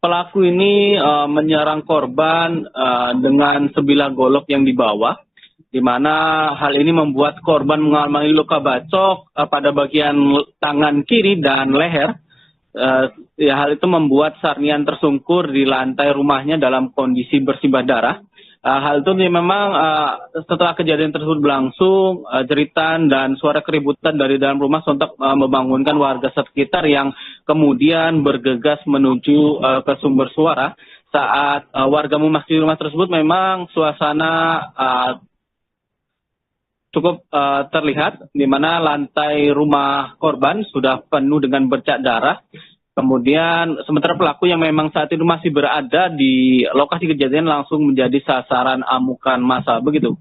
pelaku ini menyerang korban dengan sebilah golok yang dibawa, di mana hal ini membuat korban mengalami luka bacok pada bagian tangan kiri dan leher. Hal itu membuat Sarnian tersungkur di lantai rumahnya dalam kondisi bersimbah darah. Hal itu memang setelah kejadian tersebut berlangsung, jeritan dan suara keributan dari dalam rumah sontak membangunkan warga sekitar yang kemudian bergegas menuju ke sumber suara. Saat warga memasuki rumah tersebut, memang suasana cukup terlihat di mana lantai rumah korban sudah penuh dengan bercak darah. Kemudian sementara pelaku yang memang saat itu masih berada di lokasi kejadian langsung menjadi sasaran amukan massa, begitu.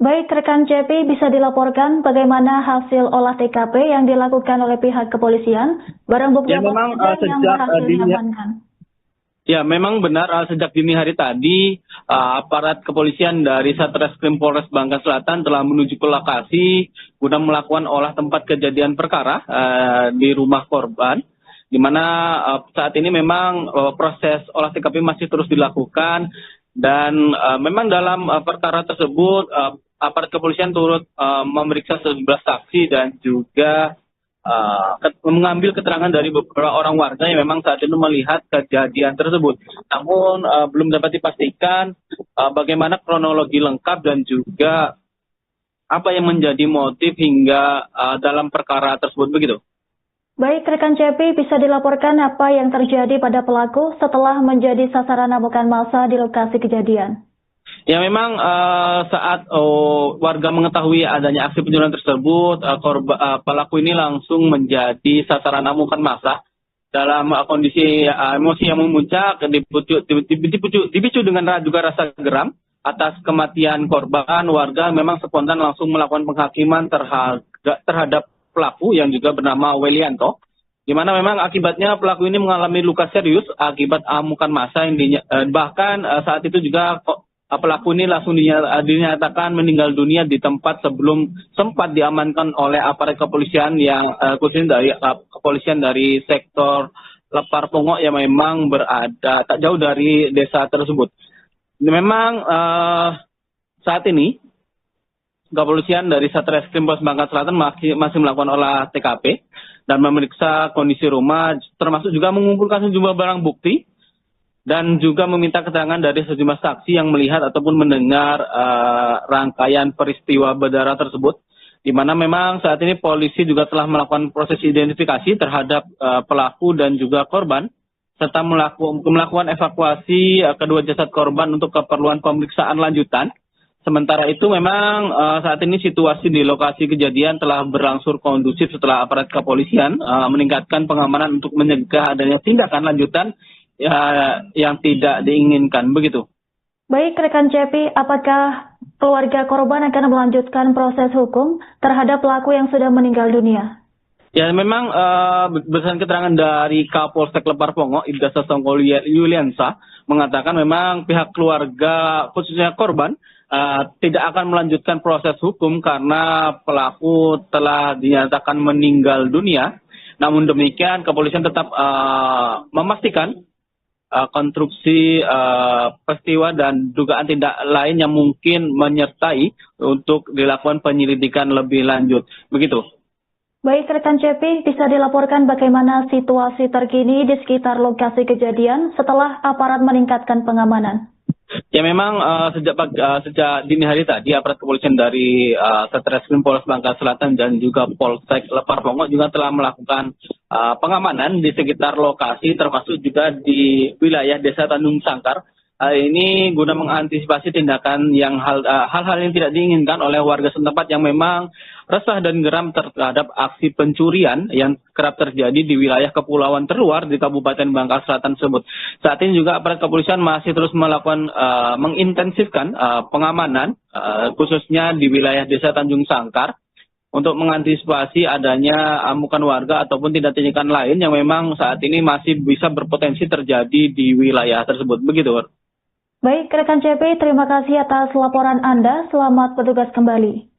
Baik, rekan CP, bisa dilaporkan bagaimana hasil olah TKP yang dilakukan oleh pihak kepolisian? Barang bukti Ya, apa memang saja yang berhasil diamankan? Ya, memang benar sejak dini hari tadi aparat kepolisian dari Satreskrim Polres Bangka Selatan telah menuju ke lokasi guna melakukan olah tempat kejadian perkara di rumah korban, di mana saat ini memang proses olah TKP masih terus dilakukan dan memang dalam perkara tersebut aparat kepolisian turut memeriksa 11 saksi dan juga mengambil keterangan dari beberapa orang warga yang memang saat itu melihat kejadian tersebut. Namun belum dapat dipastikan bagaimana kronologi lengkap dan juga apa yang menjadi motif hingga dalam perkara tersebut, begitu. Baik, rekan CP, bisa dilaporkan apa yang terjadi pada pelaku setelah menjadi sasaran amukan massa di lokasi kejadian? Ya, memang saat warga mengetahui adanya aksi pencurian tersebut, pelaku ini langsung menjadi sasaran amukan massa dalam kondisi emosi yang memuncak, dipicu dengan juga rasa geram atas kematian korban. Warga memang spontan langsung melakukan penghakiman terhadap pelaku yang juga bernama Welianto, di mana memang akibatnya pelaku ini mengalami luka serius akibat amukan massa yang bahkan saat itu juga pelaku ini langsung dinyatakan meninggal dunia di tempat sebelum sempat diamankan oleh aparat kepolisian yang khususnya dari kepolisian dari sektor Lepar Pongo yang memang berada tak jauh dari desa tersebut. Memang saat ini kepolisian dari Satreskrim Polres Bangka Selatan masih melakukan olah TKP dan memeriksa kondisi rumah, termasuk juga mengumpulkan sejumlah barang bukti dan juga meminta keterangan dari sejumlah saksi yang melihat ataupun mendengar rangkaian peristiwa berdarah tersebut, di mana memang saat ini polisi juga telah melakukan proses identifikasi terhadap pelaku dan juga korban, serta melakukan evakuasi kedua jasad korban untuk keperluan pemeriksaan lanjutan. Sementara itu memang saat ini situasi di lokasi kejadian telah berangsur kondusif setelah aparat kepolisian meningkatkan pengamanan untuk mencegah adanya tindakan lanjutan yang tidak diinginkan, begitu. Baik, rekan CP, apakah keluarga korban akan melanjutkan proses hukum terhadap pelaku yang sudah meninggal dunia? Ya, memang berdasarkan keterangan dari Kapolsek Lepar Pongo, Ibda Sasongko Yuliansa, mengatakan memang pihak keluarga khususnya korban tidak akan melanjutkan proses hukum karena pelaku telah dinyatakan meninggal dunia. Namun demikian, kepolisian tetap memastikan konstruksi peristiwa dan dugaan tindak lain yang mungkin menyertai untuk dilakukan penyelidikan lebih lanjut. Begitu. Baik, rekan CP, bisa dilaporkan bagaimana situasi terkini di sekitar lokasi kejadian setelah aparat meningkatkan pengamanan? Ya, memang sejak dini hari tadi aparat kepolisian dari Satreskrim Polres Bangka Selatan dan juga Polsek Lepar Pongo juga telah melakukan pengamanan di sekitar lokasi, termasuk juga di wilayah Desa Tanjung Sangkar. Ini guna mengantisipasi tindakan yang hal-hal yang tidak diinginkan oleh warga setempat yang memang resah dan geram terhadap aksi pencurian yang kerap terjadi di wilayah kepulauan terluar di Kabupaten Bangka Selatan tersebut. Saat ini juga aparat kepolisian masih terus melakukan mengintensifkan pengamanan khususnya di wilayah Desa Tanjung Sangkar untuk mengantisipasi adanya amukan warga ataupun tindakan lain yang memang saat ini masih bisa berpotensi terjadi di wilayah tersebut. Begitu. Baik, rekan CP, terima kasih atas laporan Anda. Selamat bertugas kembali.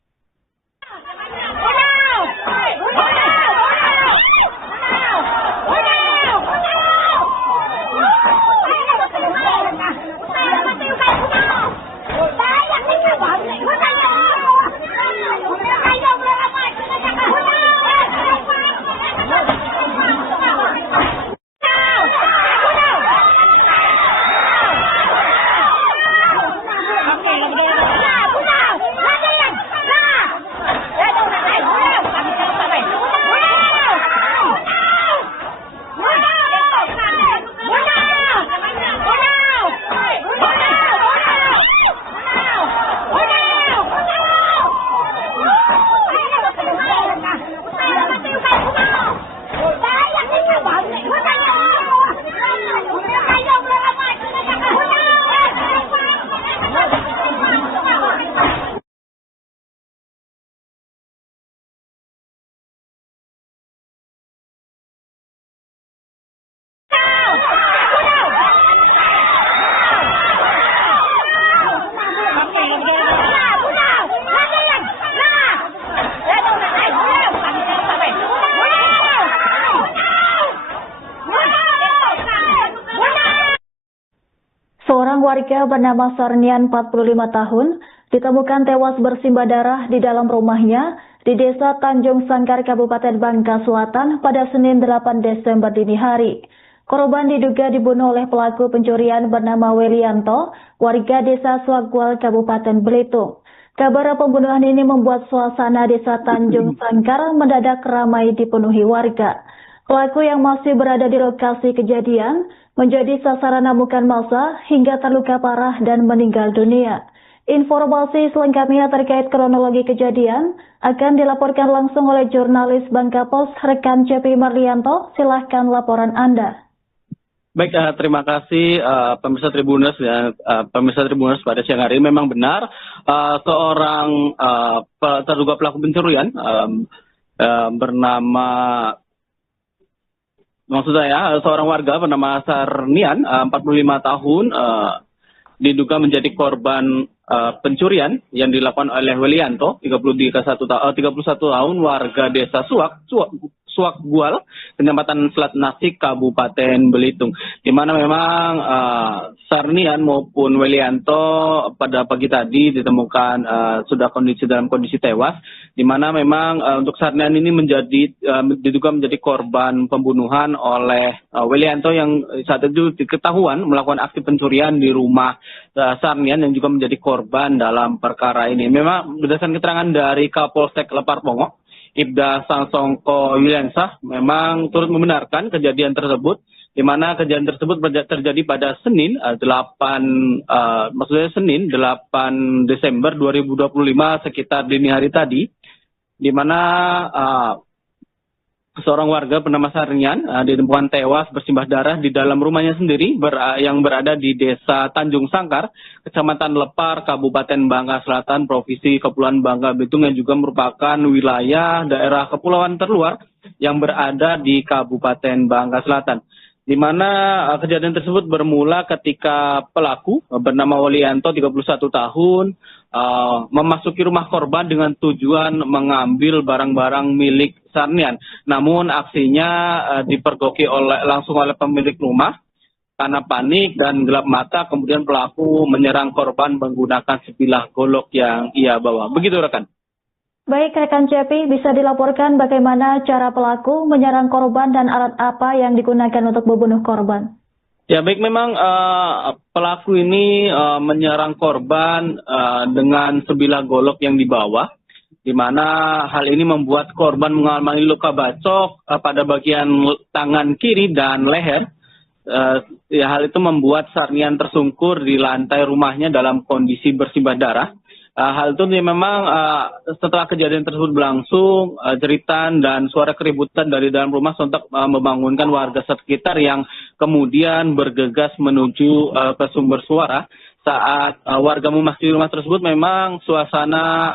Seorang warga bernama Sarnian 45 tahun ditemukan tewas bersimbah darah di dalam rumahnya di Desa Tanjung Sangkar, Kabupaten Bangka Selatan pada Senin 8 Desember dini hari. Korban diduga dibunuh oleh pelaku pencurian bernama Welianto, warga Desa Swagwal, Kabupaten Belitung. Kabar pembunuhan ini membuat suasana Desa Tanjung Sangkar mendadak ramai dipenuhi warga. Pelaku yang masih berada di lokasi kejadian menjadi sasaran amukan massa hingga terluka parah dan meninggal dunia. Informasi selengkapnya terkait kronologi kejadian akan dilaporkan langsung oleh jurnalis Bangka Post rekan CP Marlianto. Silahkan laporan Anda. Baik, terima kasih pemirsa Tribuners pada siang hari. Memang benar seorang terduga pelaku pencurian seorang warga bernama Sarnian 45 tahun diduga menjadi korban pencurian yang dilakukan oleh Welianto 31 tahun warga Desa Swagwal, Kecamatan Selat Nasik, Kabupaten Belitung, di mana memang Sarnian maupun Welianto pada pagi tadi ditemukan sudah dalam kondisi tewas, di mana memang untuk Sarnian ini diduga menjadi korban pembunuhan oleh Welianto yang saat itu diketahuan melakukan aksi pencurian di rumah Sarnian yang juga menjadi korban dalam perkara ini. Memang berdasarkan keterangan dari Kapolsek Lepar Pongo, Ibda Sangsongko Yuliansah memang turut membenarkan kejadian tersebut, di mana kejadian tersebut terjadi pada Senin 8 Desember 2025 sekitar dini hari tadi, di mana seorang warga bernama Sarnian ditemukan tewas bersimbah darah di dalam rumahnya sendiri yang berada di Desa Tanjung Sangkar, Kecamatan Lepar, Kabupaten Bangka Selatan, Provinsi Kepulauan Bangka Belitung, yang juga merupakan wilayah daerah kepulauan terluar yang berada di Kabupaten Bangka Selatan. Di mana kejadian tersebut bermula ketika pelaku bernama Welianto 31 tahun memasuki rumah korban dengan tujuan mengambil barang-barang milik Sarnian. Namun aksinya dipergoki langsung oleh pemilik rumah. Karena panik dan gelap mata, kemudian pelaku menyerang korban menggunakan sebilah golok yang ia bawa. Begitu rekan. Baik rekan CP, bisa dilaporkan bagaimana cara pelaku menyerang korban dan alat apa yang digunakan untuk membunuh korban? Ya baik, memang pelaku ini menyerang korban dengan sebilah golok yang dibawa, di mana hal ini membuat korban mengalami luka bacok pada bagian tangan kiri dan leher. Hal itu membuat Sarnian tersungkur di lantai rumahnya dalam kondisi bersimbah darah. Hal itu memang setelah kejadian tersebut berlangsung, jeritan dan suara keributan dari dalam rumah sontak membangunkan warga sekitar yang kemudian bergegas menuju ke sumber suara. Saat warga memasuki rumah tersebut, memang suasana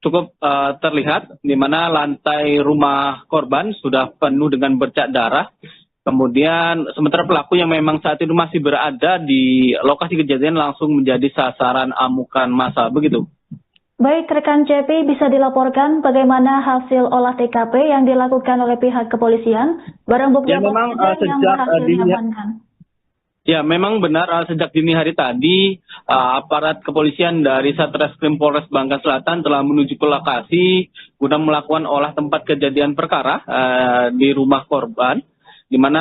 cukup terlihat, di mana lantai rumah korban sudah penuh dengan bercak darah. Kemudian sementara pelaku yang memang saat itu masih berada di lokasi kejadian langsung menjadi sasaran amukan massa. Begitu. Baik rekan CP, bisa dilaporkan bagaimana hasil olah TKP yang dilakukan oleh pihak kepolisian? Barang bukti ya, memang memang benar sejak dini hari tadi aparat kepolisian dari Satreskrim Polres Bangka Selatan telah menuju ke lokasi guna melakukan olah tempat kejadian perkara di rumah korban, di mana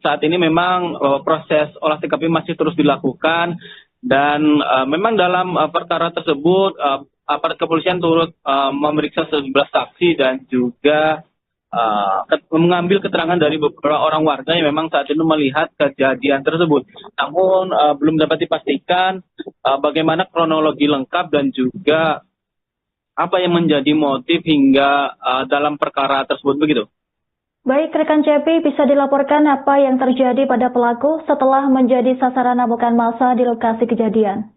saat ini memang proses olah TKP masih terus dilakukan, dan memang dalam perkara tersebut aparat kepolisian turut memeriksa 11 saksi dan juga mengambil keterangan dari beberapa orang warga yang memang saat itu melihat kejadian tersebut. Namun belum dapat dipastikan bagaimana kronologi lengkap dan juga apa yang menjadi motif hingga dalam perkara tersebut. Begitu. Baik rekan CP, bisa dilaporkan apa yang terjadi pada pelaku setelah menjadi sasaran amukan massa di lokasi kejadian?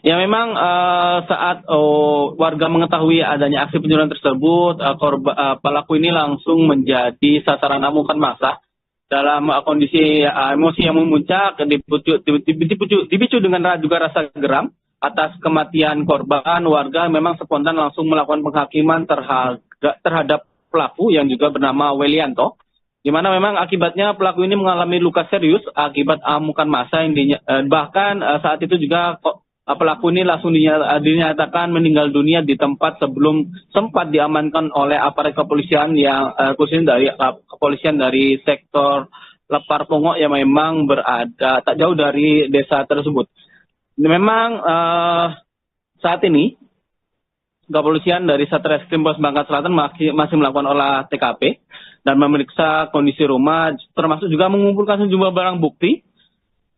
Ya memang saat warga mengetahui adanya aksi pencurian tersebut, pelaku ini langsung menjadi sasaran amukan massa dalam kondisi emosi yang memuncak, dipicu dengan juga rasa geram atas kematian korban. Warga memang spontan langsung melakukan penghakiman terhadap pelaku yang juga bernama Welianto, di mana memang akibatnya pelaku ini mengalami luka serius akibat amukan massa yang bahkan saat itu juga pelaku ini langsung dinyatakan meninggal dunia di tempat sebelum sempat diamankan oleh aparat kepolisian yang khususnya dari kepolisian dari sektor Lepar Pongo yang memang berada tak jauh dari desa tersebut. Memang saat ini kepolisian dari Satreskrim Polres Bangka Selatan masih melakukan olah TKP dan memeriksa kondisi rumah, termasuk juga mengumpulkan sejumlah barang bukti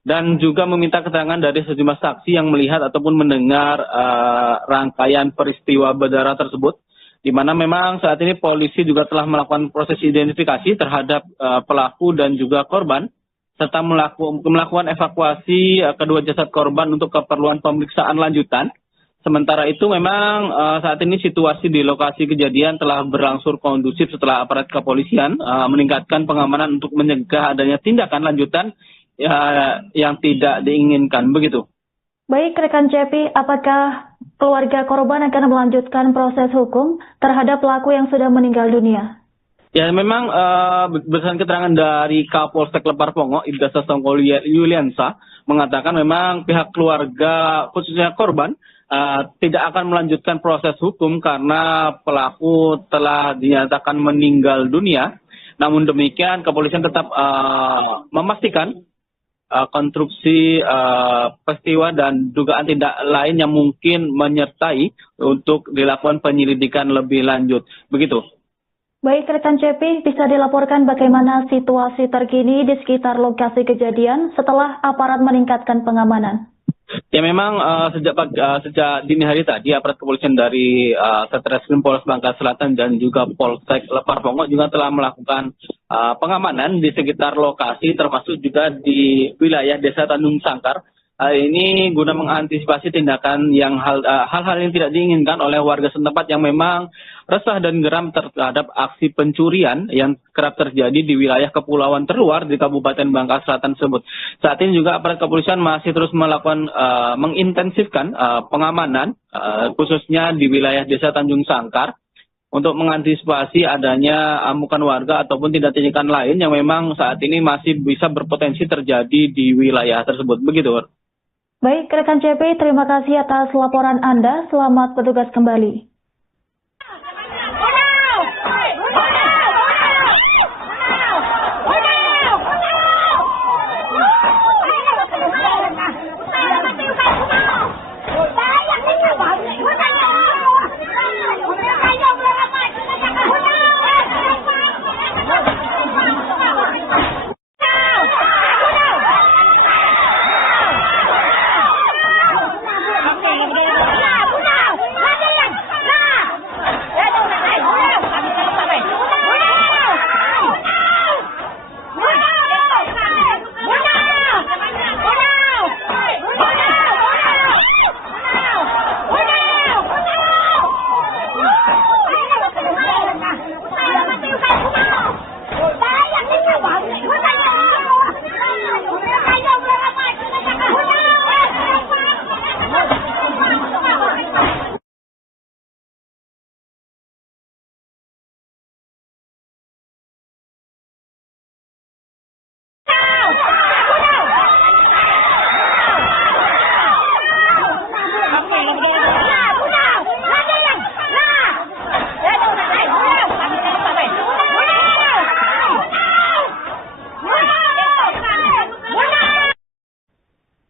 dan juga meminta keterangan dari sejumlah saksi yang melihat ataupun mendengar rangkaian peristiwa berdarah tersebut, di mana memang saat ini polisi juga telah melakukan proses identifikasi terhadap pelaku dan juga korban, serta melakukan evakuasi kedua jasad korban untuk keperluan pemeriksaan lanjutan. Sementara itu memang saat ini situasi di lokasi kejadian telah berlangsung kondusif setelah aparat kepolisian meningkatkan pengamanan untuk mencegah adanya tindakan lanjutan yang tidak diinginkan, begitu. Baik, rekan Cepi, apakah keluarga korban akan melanjutkan proses hukum terhadap pelaku yang sudah meninggal dunia? Ya, memang berdasarkan keterangan dari Kapolsek Lepar Pongo, Ibda Sasongko Yuliansa, mengatakan memang pihak keluarga, khususnya korban, tidak akan melanjutkan proses hukum karena pelaku telah dinyatakan meninggal dunia. Namun demikian, kepolisian tetap memastikan konstruksi peristiwa dan dugaan tindak lain yang mungkin menyertai untuk dilakukan penyelidikan lebih lanjut. Begitu. Baik, rekan Cepi, bisa dilaporkan bagaimana situasi terkini di sekitar lokasi kejadian setelah aparat meningkatkan pengamanan? Ya, memang sejak dini hari tadi aparat kepolisian dari Satreskrim Polres Bangka Selatan dan juga Polsek Lepar Pongo juga telah melakukan pengamanan di sekitar lokasi, termasuk juga di wilayah Desa Tanjung Sangkar. Ini guna mengantisipasi tindakan yang hal-hal yang tidak diinginkan oleh warga setempat yang memang resah dan geram terhadap aksi pencurian yang kerap terjadi di wilayah kepulauan terluar di Kabupaten Bangka Selatan tersebut. Saat ini juga aparat kepolisian masih terus melakukan mengintensifkan pengamanan khususnya di wilayah Desa Tanjung Sangkar untuk mengantisipasi adanya amukan warga ataupun tindakan lain yang memang saat ini masih bisa berpotensi terjadi di wilayah tersebut. Begitu. Baik, rekan CP, terima kasih atas laporan Anda. Selamat bertugas kembali.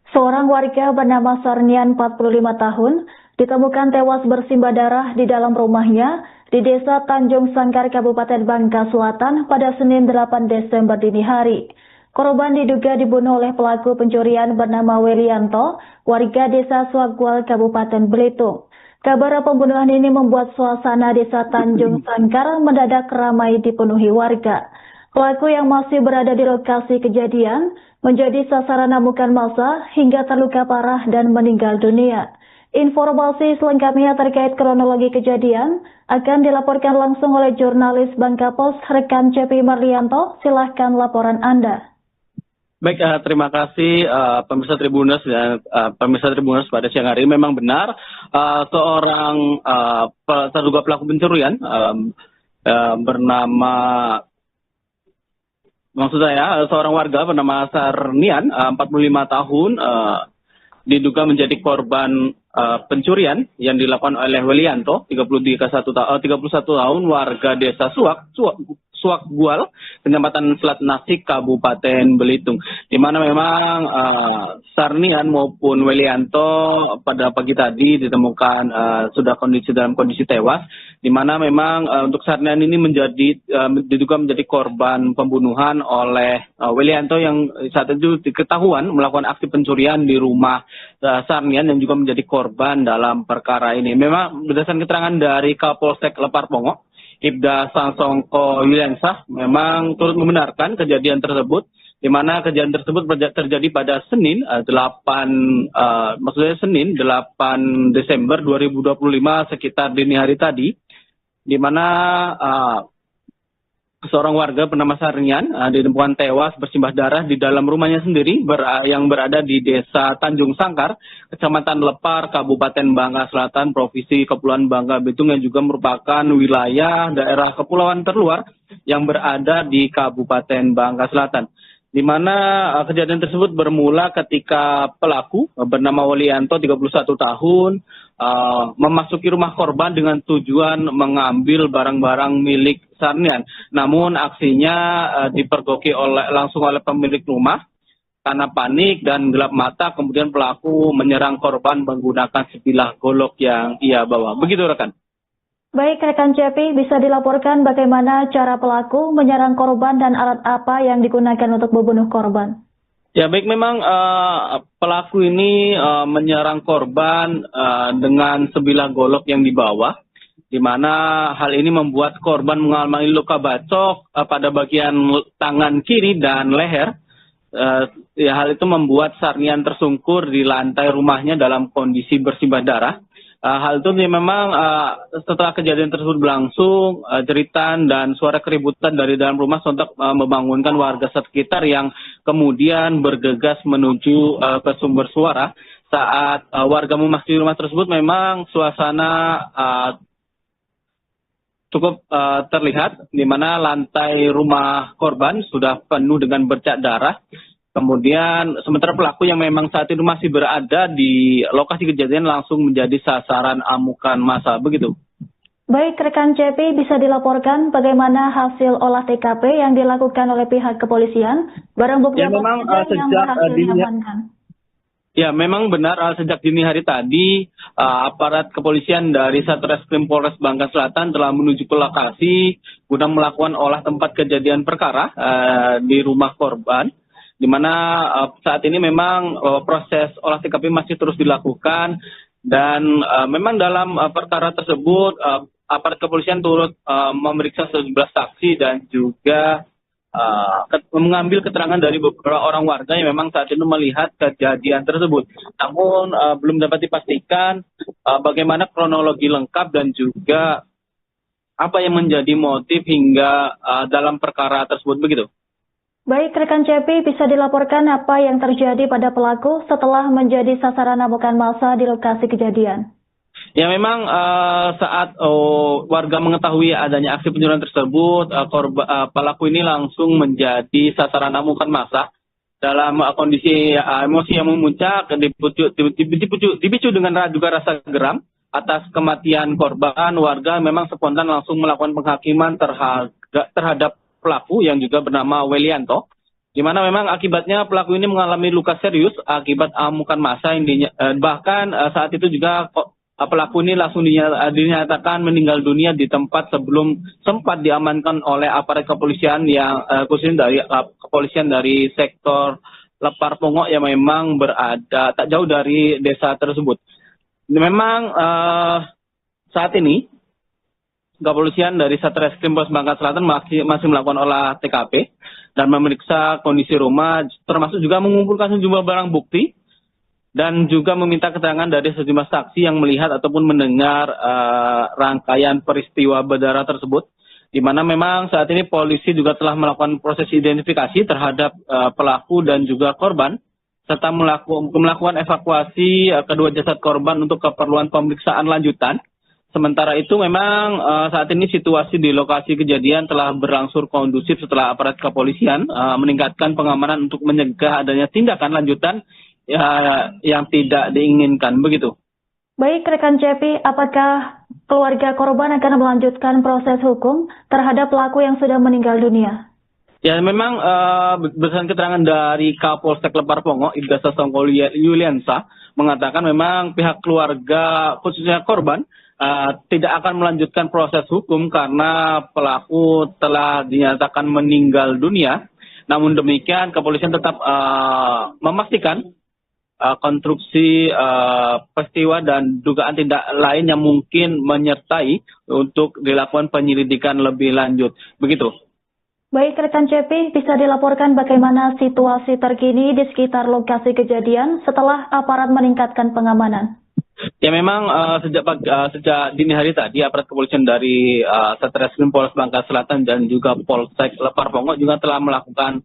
Seorang warga bernama Sarnian 45 tahun ditemukan tewas bersimbah darah di dalam rumahnya di Desa Tanjung Sangkar, Kabupaten Bangka Selatan pada Senin 8 Desember dini hari. Korban diduga dibunuh oleh pelaku pencurian bernama Welianto, warga Desa Swagwal, Kabupaten Belitung. Kabar pembunuhan ini membuat suasana Desa Tanjung Sangkar mendadak ramai dipenuhi warga. Pelaku yang masih berada di lokasi kejadian menjadi sasaran amukan massa hingga terluka parah dan meninggal dunia. Informasi selengkapnya terkait kronologi kejadian akan dilaporkan langsung oleh jurnalis Bangka Post rekan Cepi Marlianto. Silahkan laporan Anda. Baik, terima kasih pemirsa Tribuners dan pemirsa Tribuners pada siang hari ini. Memang benar seorang terduga pelaku pencurian bernama Maksud saya, seorang warga bernama Sarnian, 45 tahun, diduga menjadi korban pencurian yang dilakukan oleh Welianto, 31 tahun, warga desa Suak Gual, Kecamatan Selat Nasik, Kabupaten Belitung. Di mana memang Sarnian maupun Welianto pada pagi tadi ditemukan sudah dalam kondisi tewas. Di mana memang untuk Sarnian ini diduga menjadi korban pembunuhan oleh Welianto yang saat itu diketahuan melakukan aksi pencurian di rumah Sarnian yang juga menjadi korban dalam perkara ini. Memang berdasarkan keterangan dari Kapolsek Lepar Pongo, Ibda Sangsongko Yuliansah memang turut membenarkan kejadian tersebut, di mana kejadian tersebut terjadi pada Senin 8 Desember 2025 sekitar dini hari tadi, di mana seorang warga bernama Sarnian ditemukan tewas bersimbah darah di dalam rumahnya sendiri yang berada di Desa Tanjung Sangkar, Kecamatan Lepar, Kabupaten Bangka Selatan, Provinsi Kepulauan Bangka Belitung, yang juga merupakan wilayah daerah kepulauan terluar yang berada di Kabupaten Bangka Selatan. Di mana kejadian tersebut bermula ketika pelaku bernama Welianto, 31 tahun, memasuki rumah korban dengan tujuan mengambil barang-barang milik Sarnian. Namun aksinya dipergoki langsung oleh pemilik rumah. Karena panik dan gelap mata, kemudian pelaku menyerang korban menggunakan sebilah golok yang ia bawa. Begitu rekan. Baik, rekan Cepi, bisa dilaporkan bagaimana cara pelaku menyerang korban dan alat apa yang digunakan untuk membunuh korban? Ya baik, memang pelaku ini menyerang korban dengan sebilah golok yang dibawa, di mana hal ini membuat korban mengalami luka bacok pada bagian tangan kiri dan leher. Hal itu membuat Sarnian tersungkur di lantai rumahnya dalam kondisi bersimbah darah. Hal itu memang setelah kejadian tersebut berlangsung, jeritan dan suara keributan dari dalam rumah sontak membangunkan warga sekitar yang kemudian bergegas menuju ke sumber suara. Saat warga memasuki rumah tersebut, memang suasana cukup terlihat, di mana lantai rumah korban sudah penuh dengan bercak darah. Kemudian sementara pelaku yang memang saat itu masih berada di lokasi kejadian langsung menjadi sasaran amukan massa. Begitu. Baik, rekan Cepi, bisa dilaporkan bagaimana hasil olah TKP yang dilakukan oleh pihak kepolisian? Barang bukti ya, memang yang berhasil diamankan? Ya, memang benar sejak dini hari tadi aparat kepolisian dari Satreskrim Polres Bangka Selatan telah menuju ke lokasi guna melakukan olah tempat kejadian perkara di rumah korban. Di mana saat ini memang proses olah TKP masih terus dilakukan, dan memang dalam perkara tersebut aparat kepolisian turut memeriksa sejumlah saksi dan juga mengambil keterangan dari beberapa orang warga yang memang saat itu melihat kejadian tersebut. Namun belum dapat dipastikan bagaimana kronologi lengkap dan juga apa yang menjadi motif hingga dalam perkara tersebut. Begitu. Baik, rekan Cepi, bisa dilaporkan apa yang terjadi pada pelaku setelah menjadi sasaran amukan massa di lokasi kejadian? Ya, memang saat warga mengetahui adanya aksi pencurian tersebut, pelaku ini langsung menjadi sasaran amukan massa dalam kondisi emosi yang memuncak, dipicu dengan juga rasa geram atas kematian korban. Warga memang spontan langsung melakukan penghakiman terhadap pelaku yang juga bernama Welianto, di mana memang akibatnya pelaku ini mengalami luka serius akibat amukan massa. Bahkan saat itu juga pelaku ini langsung dinyatakan meninggal dunia di tempat sebelum sempat diamankan oleh aparat kepolisian yang kepolisian dari sektor Lepar Pongo yang memang berada tak jauh dari desa tersebut. Memang saat ini kepolisian dari Satreskrim Polres Bangka Selatan masih melakukan olah TKP dan memeriksa kondisi rumah, termasuk juga mengumpulkan sejumlah barang bukti dan juga meminta keterangan dari sejumlah saksi yang melihat ataupun mendengar rangkaian peristiwa berdarah tersebut, di mana memang saat ini polisi juga telah melakukan proses identifikasi terhadap pelaku dan juga korban, serta melakukan evakuasi kedua jasad korban untuk keperluan pemeriksaan lanjutan. Sementara itu memang saat ini situasi di lokasi kejadian telah berlangsung kondusif setelah aparat kepolisian meningkatkan pengamanan untuk mencegah adanya tindakan lanjutan yang tidak diinginkan begitu. Baik, rekan Cepi, apakah keluarga korban akan melanjutkan proses hukum terhadap pelaku yang sudah meninggal dunia? Ya memang berdasarkan keterangan dari Kapolsek Lepar Pongo, Ibda Sasongko Yuliansa, mengatakan memang pihak keluarga khususnya korban tidak akan melanjutkan proses hukum karena pelaku telah dinyatakan meninggal dunia. Namun demikian kepolisian tetap memastikan konstruksi peristiwa dan dugaan tindak lain yang mungkin menyertai untuk dilakukan penyelidikan lebih lanjut. Begitu. Baik, rekan Cepi, bisa dilaporkan bagaimana situasi terkini di sekitar lokasi kejadian setelah aparat meningkatkan pengamanan? Ya memang sejak dini hari tadi aparat kepolisian dari Satreskrim Polres Bangka Selatan dan juga Polsek Lepar Pongo juga telah melakukan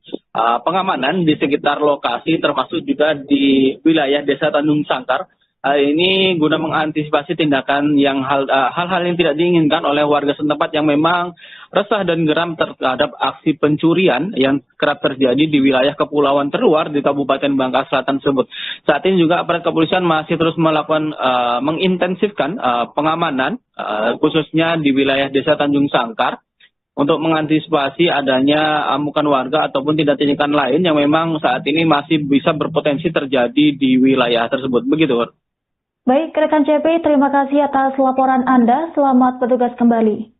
pengamanan di sekitar lokasi termasuk juga di wilayah Desa Tanjung Sangkar. Ini guna mengantisipasi tindakan yang hal-hal yang tidak diinginkan oleh warga setempat yang memang resah dan geram terhadap aksi pencurian yang kerap terjadi di wilayah kepulauan terluar di Kabupaten Bangka Selatan tersebut. Saat ini juga aparat kepolisian masih terus melakukan mengintensifkan pengamanan khususnya di wilayah Desa Tanjung Sangkar untuk mengantisipasi adanya amukan warga ataupun tindakan lain yang memang saat ini masih bisa berpotensi terjadi di wilayah tersebut. Begitu. Baik, rekan CP, terima kasih atas laporan Anda. Selamat bertugas kembali.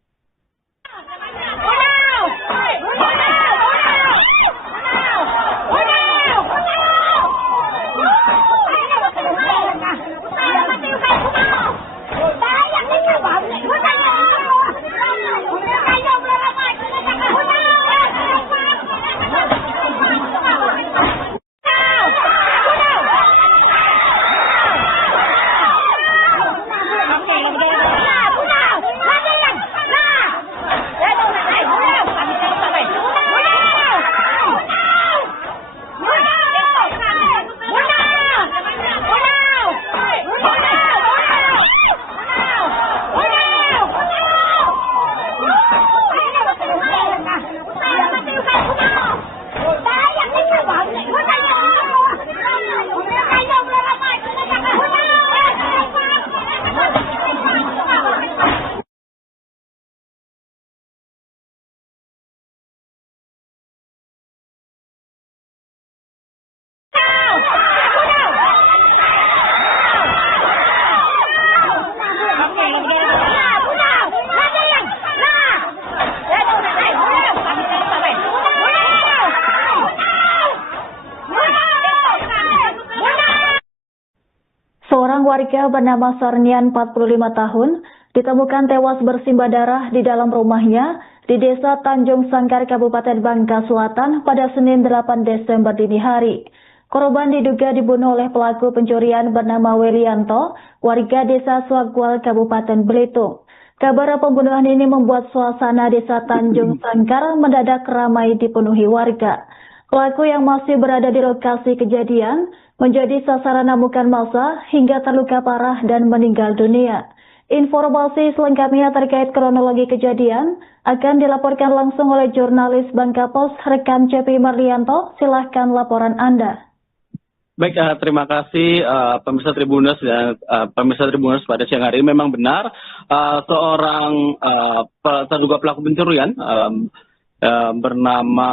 Seorang warga bernama Sarnian 45 tahun ditemukan tewas bersimbah darah di dalam rumahnya di Desa Tanjung Sangkar, Kabupaten Bangka Selatan pada Senin 8 Desember dini hari. Korban diduga dibunuh oleh pelaku pencurian bernama Welianto, warga Desa Suagual, Kabupaten Belitung. Kabar pembunuhan ini membuat suasana Desa Tanjung Sangkar mendadak ramai dipenuhi warga. Pelaku yang masih berada di lokasi kejadian menjadi sasaran amukan massa hingga terluka parah dan meninggal dunia. Informasi selengkapnya terkait kronologi kejadian akan dilaporkan langsung oleh jurnalis Bangka Post rekan CP Marlianto. Silahkan laporan Anda. Baik, terima kasih pemirsa Tribuners dan pemirsa Tribuners pada siang hari ini. Memang benar seorang terduga pelaku pencurian bernama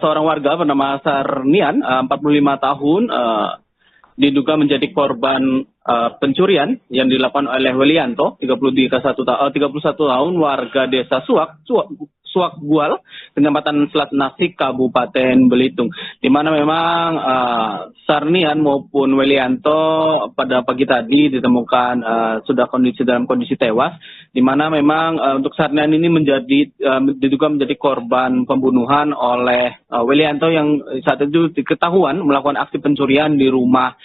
seorang warga bernama Sarnian 45 tahun diduga menjadi korban pencurian yang dilakukan oleh Welianto 31 tahun warga Desa Suagual, Kecamatan Selat Nasi, Kabupaten Belitung, di mana memang Sarnian maupun Welianto pada pagi tadi ditemukan sudah dalam kondisi tewas, di mana memang untuk Sarnian ini diduga menjadi korban pembunuhan oleh Welianto yang saat itu diketahuan melakukan aksi pencurian di rumah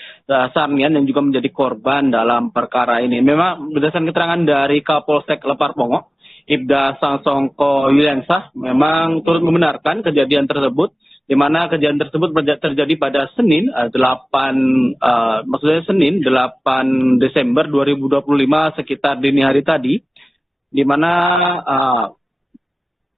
Sarnian yang juga menjadi korban dalam perkara ini. Memang berdasarkan keterangan dari Kapolsek Lepar Pongo, Ibda Sasongko Yuliansa memang turut membenarkan kejadian tersebut di mana kejadian tersebut terjadi pada Senin 8 Desember 2025 sekitar dini hari tadi, di mana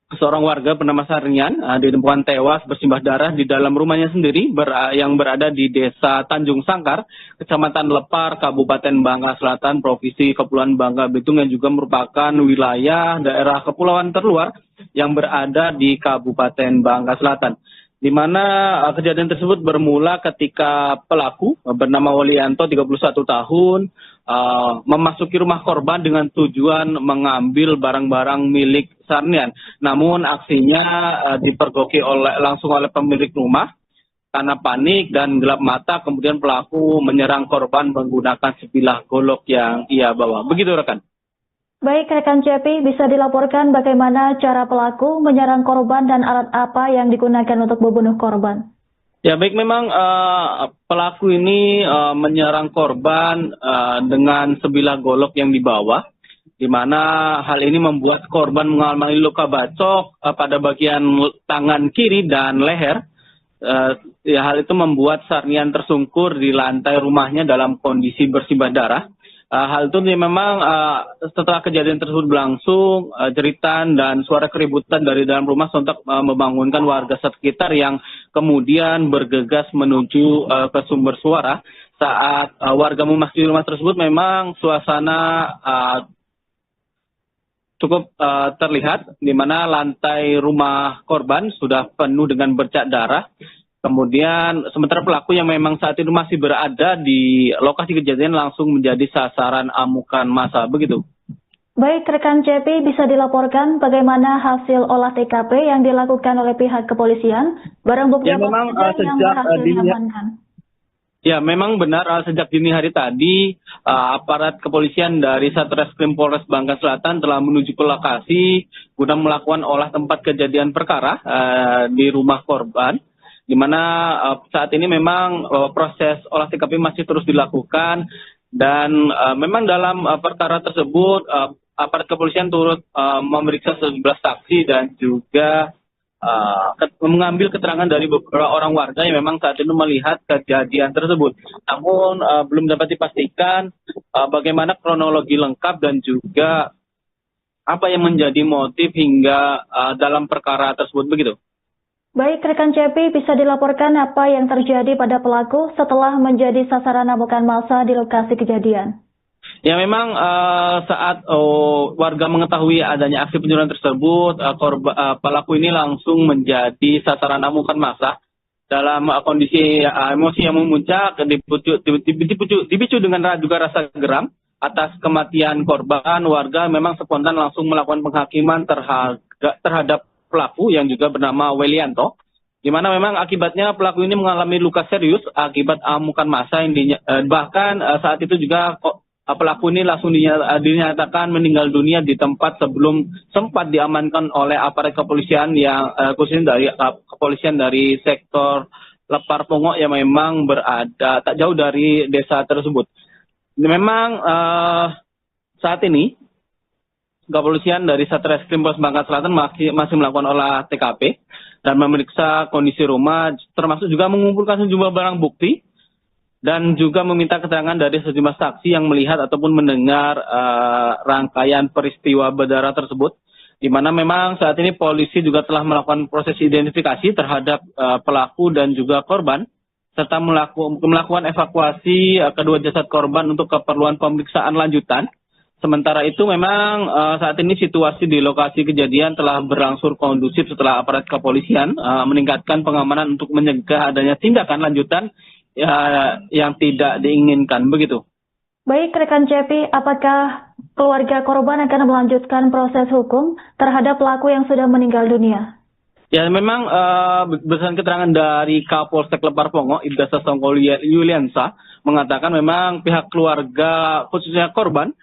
seorang warga bernama Sarnian ditemukan tewas bersimbah darah di dalam rumahnya sendiri yang berada di Desa Tanjung Sangkar, Kecamatan Lepar, Kabupaten Bangka Selatan, Provinsi Kepulauan Bangka Belitung, yang juga merupakan wilayah daerah kepulauan terluar yang berada di Kabupaten Bangka Selatan. Di mana kejadian tersebut bermula ketika pelaku bernama Walianto 31 tahun memasuki rumah korban dengan tujuan mengambil barang-barang milik Sarnian. Namun aksinya dipergoki langsung oleh pemilik rumah. Karena panik dan gelap mata, kemudian pelaku menyerang korban menggunakan sebilah golok yang ia bawa. Begitu rekan. Baik, rekan Cepi, bisa dilaporkan bagaimana cara pelaku menyerang korban dan alat apa yang digunakan untuk membunuh korban? Ya baik, memang pelaku ini menyerang korban dengan sebilah golok yang dibawa, di mana hal ini membuat korban mengalami luka bacok pada bagian tangan kiri dan leher. Hal itu membuat Sarnian tersungkur di lantai rumahnya dalam kondisi bersimbah darah. Hal itu memang setelah kejadian tersebut berlangsung, jeritan dan suara keributan dari dalam rumah sontak membangunkan warga sekitar yang kemudian bergegas menuju ke sumber suara. Saat warga memasuki rumah tersebut, memang suasana cukup terlihat, di mana lantai rumah korban sudah penuh dengan bercak darah. Kemudian sementara pelaku yang memang saat itu masih berada di lokasi kejadian langsung menjadi sasaran amukan massa. Begitu. Baik, rekan Cepi, bisa dilaporkan bagaimana hasil olah TKP yang dilakukan oleh pihak kepolisian? Barang bukti ya, memang yang berhasil diamankan? Ya, memang benar sejak dini hari tadi aparat kepolisian dari Satreskrim Polres Bangka Selatan telah menuju ke lokasi guna melakukan olah tempat kejadian perkara di rumah korban. Di mana saat ini memang proses olah TKP masih terus dilakukan, dan memang dalam perkara tersebut aparat kepolisian turut memeriksa 11 saksi dan juga mengambil keterangan dari beberapa orang warga yang memang saat itu melihat kejadian tersebut. Namun belum dapat dipastikan bagaimana kronologi lengkap dan juga apa yang menjadi motif hingga dalam perkara tersebut. Begitu. Baik, rekan Cepi, bisa dilaporkan apa yang terjadi pada pelaku setelah menjadi sasaran amukan massa di lokasi kejadian? Ya, memang saat warga mengetahui adanya aksi pencurian tersebut, pelaku ini langsung menjadi sasaran amukan massa. Dalam kondisi emosi yang memuncak, dipicu dengan juga rasa geram atas kematian korban, warga memang spontan langsung melakukan penghakiman terhadap pelaku yang juga bernama Walianto, di mana memang akibatnya pelaku ini mengalami luka serius akibat amukan massa yang bahkan saat itu juga pelaku ini langsung dinyatakan meninggal dunia di tempat sebelum sempat diamankan oleh aparat kepolisian yang khususnya dari kepolisian dari sektor Lepar Pongok yang memang berada tak jauh dari desa tersebut. Memang saat ini kepolisian dari Satreskrim Polres Bangka Selatan masih melakukan olah TKP dan memeriksa kondisi rumah, termasuk juga mengumpulkan sejumlah barang bukti dan juga meminta keterangan dari sejumlah saksi yang melihat ataupun mendengar rangkaian peristiwa berdarah tersebut, di mana memang saat ini polisi juga telah melakukan proses identifikasi terhadap pelaku dan juga korban, serta melakukan evakuasi kedua jasad korban untuk keperluan pemeriksaan lanjutan. Sementara itu memang saat ini situasi di lokasi kejadian telah berangsur kondusif setelah aparat kepolisian meningkatkan pengamanan untuk mencegah adanya tindakan lanjutan yang tidak diinginkan. Begitu. Baik, rekan Cepi, apakah keluarga korban akan melanjutkan proses hukum terhadap pelaku yang sudah meninggal dunia? Ya, memang berdasarkan keterangan dari Kapolsek Lepar Pongok, Ibda Sasongko Yuliansa, mengatakan memang pihak keluarga khususnya korban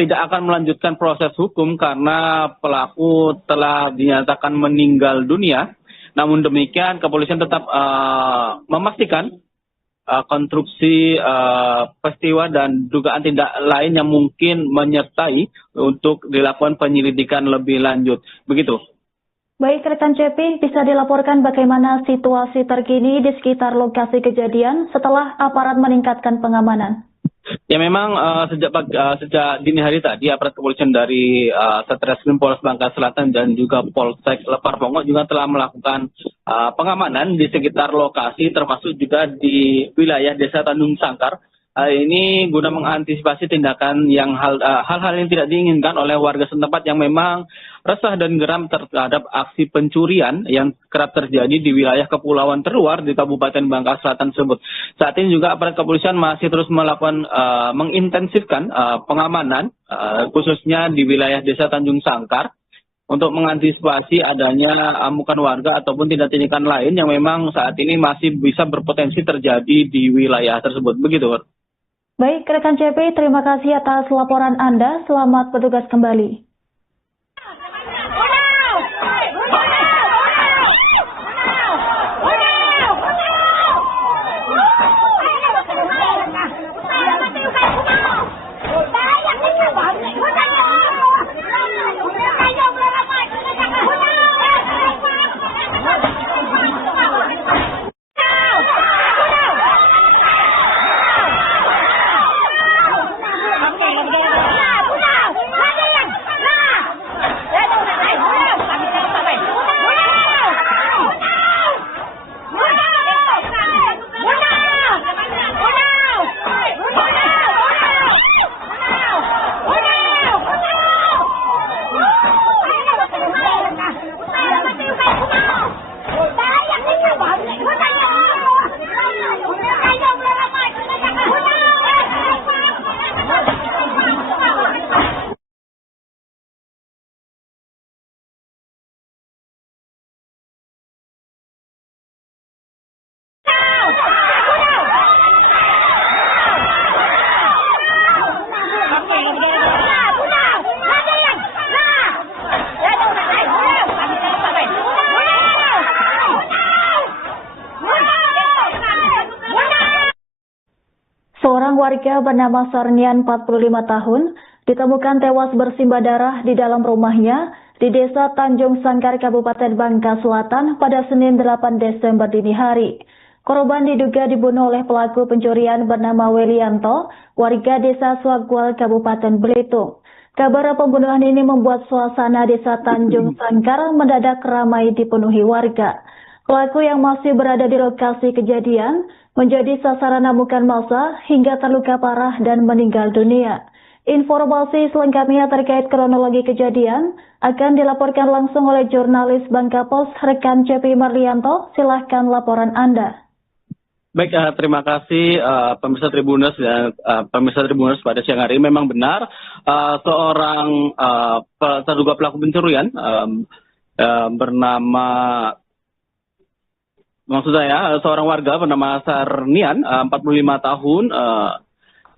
tidak akan melanjutkan proses hukum karena pelaku telah dinyatakan meninggal dunia. Namun demikian, kepolisian tetap memastikan konstruksi peristiwa dan dugaan tindak lain yang mungkin menyertai untuk dilakukan penyelidikan lebih lanjut. Begitu. Baik rekan Cepi, bisa dilaporkan bagaimana situasi terkini di sekitar lokasi kejadian setelah aparat meningkatkan pengamanan? Ya memang sejak dini hari tadi aparat kepolisian dari Satreskrim Polres Bangka Selatan dan juga Polsek Lepar Pongo juga telah melakukan pengamanan di sekitar lokasi termasuk juga di wilayah Desa Tanjung Sangkar. Ini guna mengantisipasi tindakan yang hal-hal yang tidak diinginkan oleh warga setempat yang memang resah dan geram terhadap aksi pencurian yang kerap terjadi di wilayah kepulauan terluar di Kabupaten Bangka Selatan tersebut. Saat ini juga aparat kepolisian masih terus melakukan mengintensifkan pengamanan khususnya di wilayah Desa Tanjung Sangkar untuk mengantisipasi adanya amukan warga ataupun tindak-tindakan lain yang memang saat ini masih bisa berpotensi terjadi di wilayah tersebut. Begitu, Pak. Baik rekan Cepi, terima kasih atas laporan Anda. Selamat bertugas kembali. Seorang warga bernama Sarnian 45 tahun ditemukan tewas bersimbah darah di dalam rumahnya di Desa Tanjung Sangkar, Kabupaten Bangka Selatan pada Senin 8 Desember dini hari. Korban diduga dibunuh oleh pelaku pencurian bernama Welianto, warga Desa Suakgual, Kabupaten Belitung. Kabar pembunuhan ini membuat suasana Desa Tanjung Sangkar mendadak ramai dipenuhi warga. Pelaku yang masih berada di lokasi kejadian menjadi sasaran amukan massa hingga terluka parah dan meninggal dunia. Informasi selengkapnya terkait kronologi kejadian akan dilaporkan langsung oleh jurnalis Bangka Pos rekan Cepi Marlianto. Silahkan laporan Anda. Baik, terima kasih pemirsa Tribuners dan pemirsa Tribuners pada siang hari. Memang benar seorang terduga pelaku pencurian bernama seorang warga bernama Sarnian 45 tahun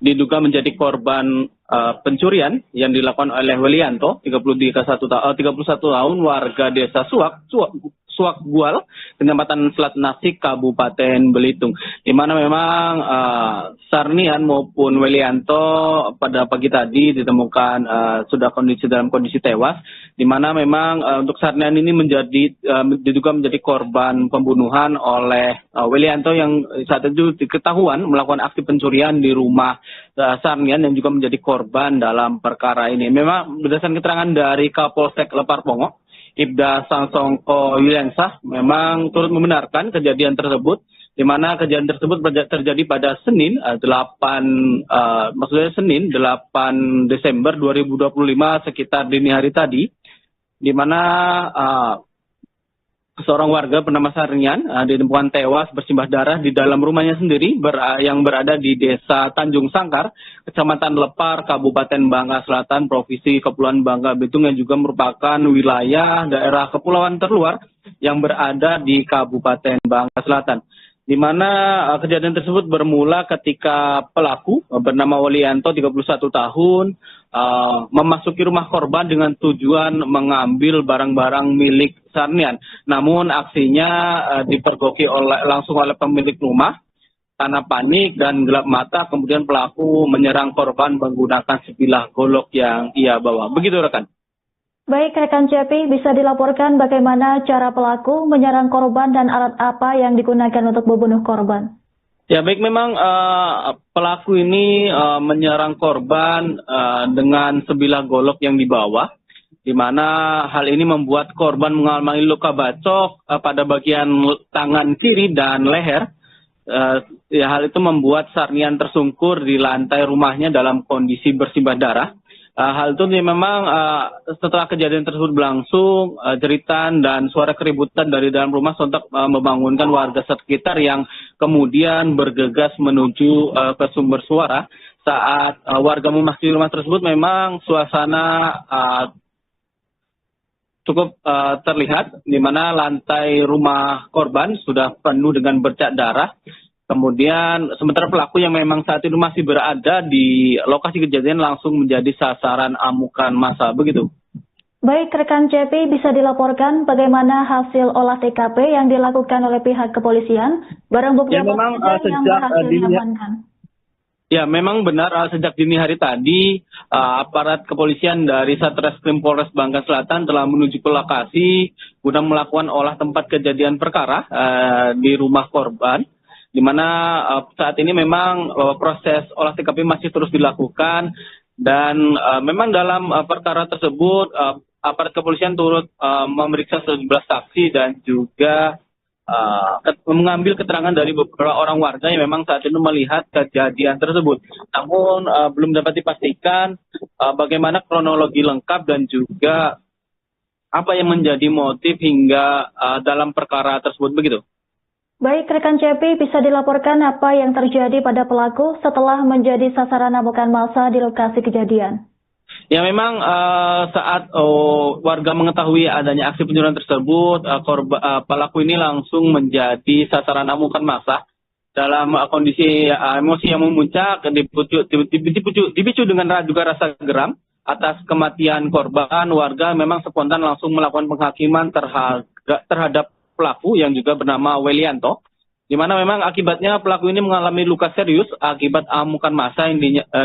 diduga menjadi korban pencurian yang dilakukan oleh Welianto 31 tahun warga Desa Suakgual, Kecamatan Selat Nasik, Kabupaten Belitung, di mana memang Sarnian maupun Welianto pada pagi tadi ditemukan sudah dalam kondisi tewas, di mana memang untuk Sarnian ini diduga menjadi korban pembunuhan oleh Welianto yang saat itu diketahuan melakukan aksi pencurian di rumah Sarnian yang juga menjadi korban dalam perkara ini. Memang berdasarkan keterangan dari Kapolsek Lepar Pongo, Ibda Sangsongko Yulensah memang turut membenarkan kejadian tersebut, di mana kejadian tersebut terjadi pada Senin 8 Desember 2025 sekitar dini hari tadi, di mana seorang warga bernama Sarnian ditemukan tewas bersimbah darah di dalam rumahnya sendiri yang berada di Desa Tanjung Sangkar, Kecamatan Lepar, Kabupaten Bangka Selatan, Provinsi Kepulauan Bangka Belitung, yang juga merupakan wilayah daerah kepulauan terluar yang berada di Kabupaten Bangka Selatan. Di mana kejadian tersebut bermula ketika pelaku bernama Welianto 31 tahun memasuki rumah korban dengan tujuan mengambil barang-barang milik Sarnian. Namun aksinya dipergoki langsung oleh pemilik rumah. Karena panik dan gelap mata, kemudian pelaku menyerang korban menggunakan sebilah golok yang ia bawa. Begitu rekan. Baik, rekan Cepi, bisa dilaporkan bagaimana cara pelaku menyerang korban dan alat apa yang digunakan untuk membunuh korban? Ya baik, memang pelaku ini menyerang korban dengan sebilah golok yang dibawa, di mana hal ini membuat korban mengalami luka bacok pada bagian tangan kiri dan leher. Ya, hal itu membuat Sarnian tersungkur di lantai rumahnya dalam kondisi bersimbah darah. Hal itu memang setelah kejadian tersebut berlangsung, jeritan dan suara keributan dari dalam rumah sontak membangunkan warga sekitar yang kemudian bergegas menuju ke sumber suara. Saat warga memasuki rumah tersebut, memang suasana cukup terlihat, di mana lantai rumah korban sudah penuh dengan bercak darah. Kemudian sementara pelaku yang memang saat itu masih berada di lokasi kejadian langsung menjadi sasaran amukan massa, begitu. Baik, rekan Cepi, bisa dilaporkan bagaimana hasil olah TKP yang dilakukan oleh pihak kepolisian? Barang bukti Ya, apa memang saja yang berhasil diamankan? Ya, memang benar sejak dini hari tadi aparat kepolisian dari Satreskrim Polres Bangka Selatan telah menuju ke lokasi guna melakukan olah tempat kejadian perkara di rumah korban, di mana saat ini memang proses olah TKP masih terus dilakukan dan memang dalam perkara tersebut aparat kepolisian turut memeriksa 11 saksi dan juga mengambil keterangan dari beberapa orang warga yang memang saat itu melihat kejadian tersebut. Namun belum dapat dipastikan bagaimana kronologi lengkap dan juga apa yang menjadi motif hingga dalam perkara tersebut, begitu. Baik, rekan Cepi, bisa dilaporkan apa yang terjadi pada pelaku setelah menjadi sasaran amukan massa di lokasi kejadian? Ya, memang saat warga mengetahui adanya aksi pencurian tersebut, pelaku ini langsung menjadi sasaran amukan massa dalam kondisi emosi yang memuncak, dipicu dengan juga rasa geram atas kematian korban. Warga memang spontan langsung melakukan penghakiman terhadap pelaku yang juga bernama Welianto, di mana memang akibatnya pelaku ini mengalami luka serius akibat amukan massa yang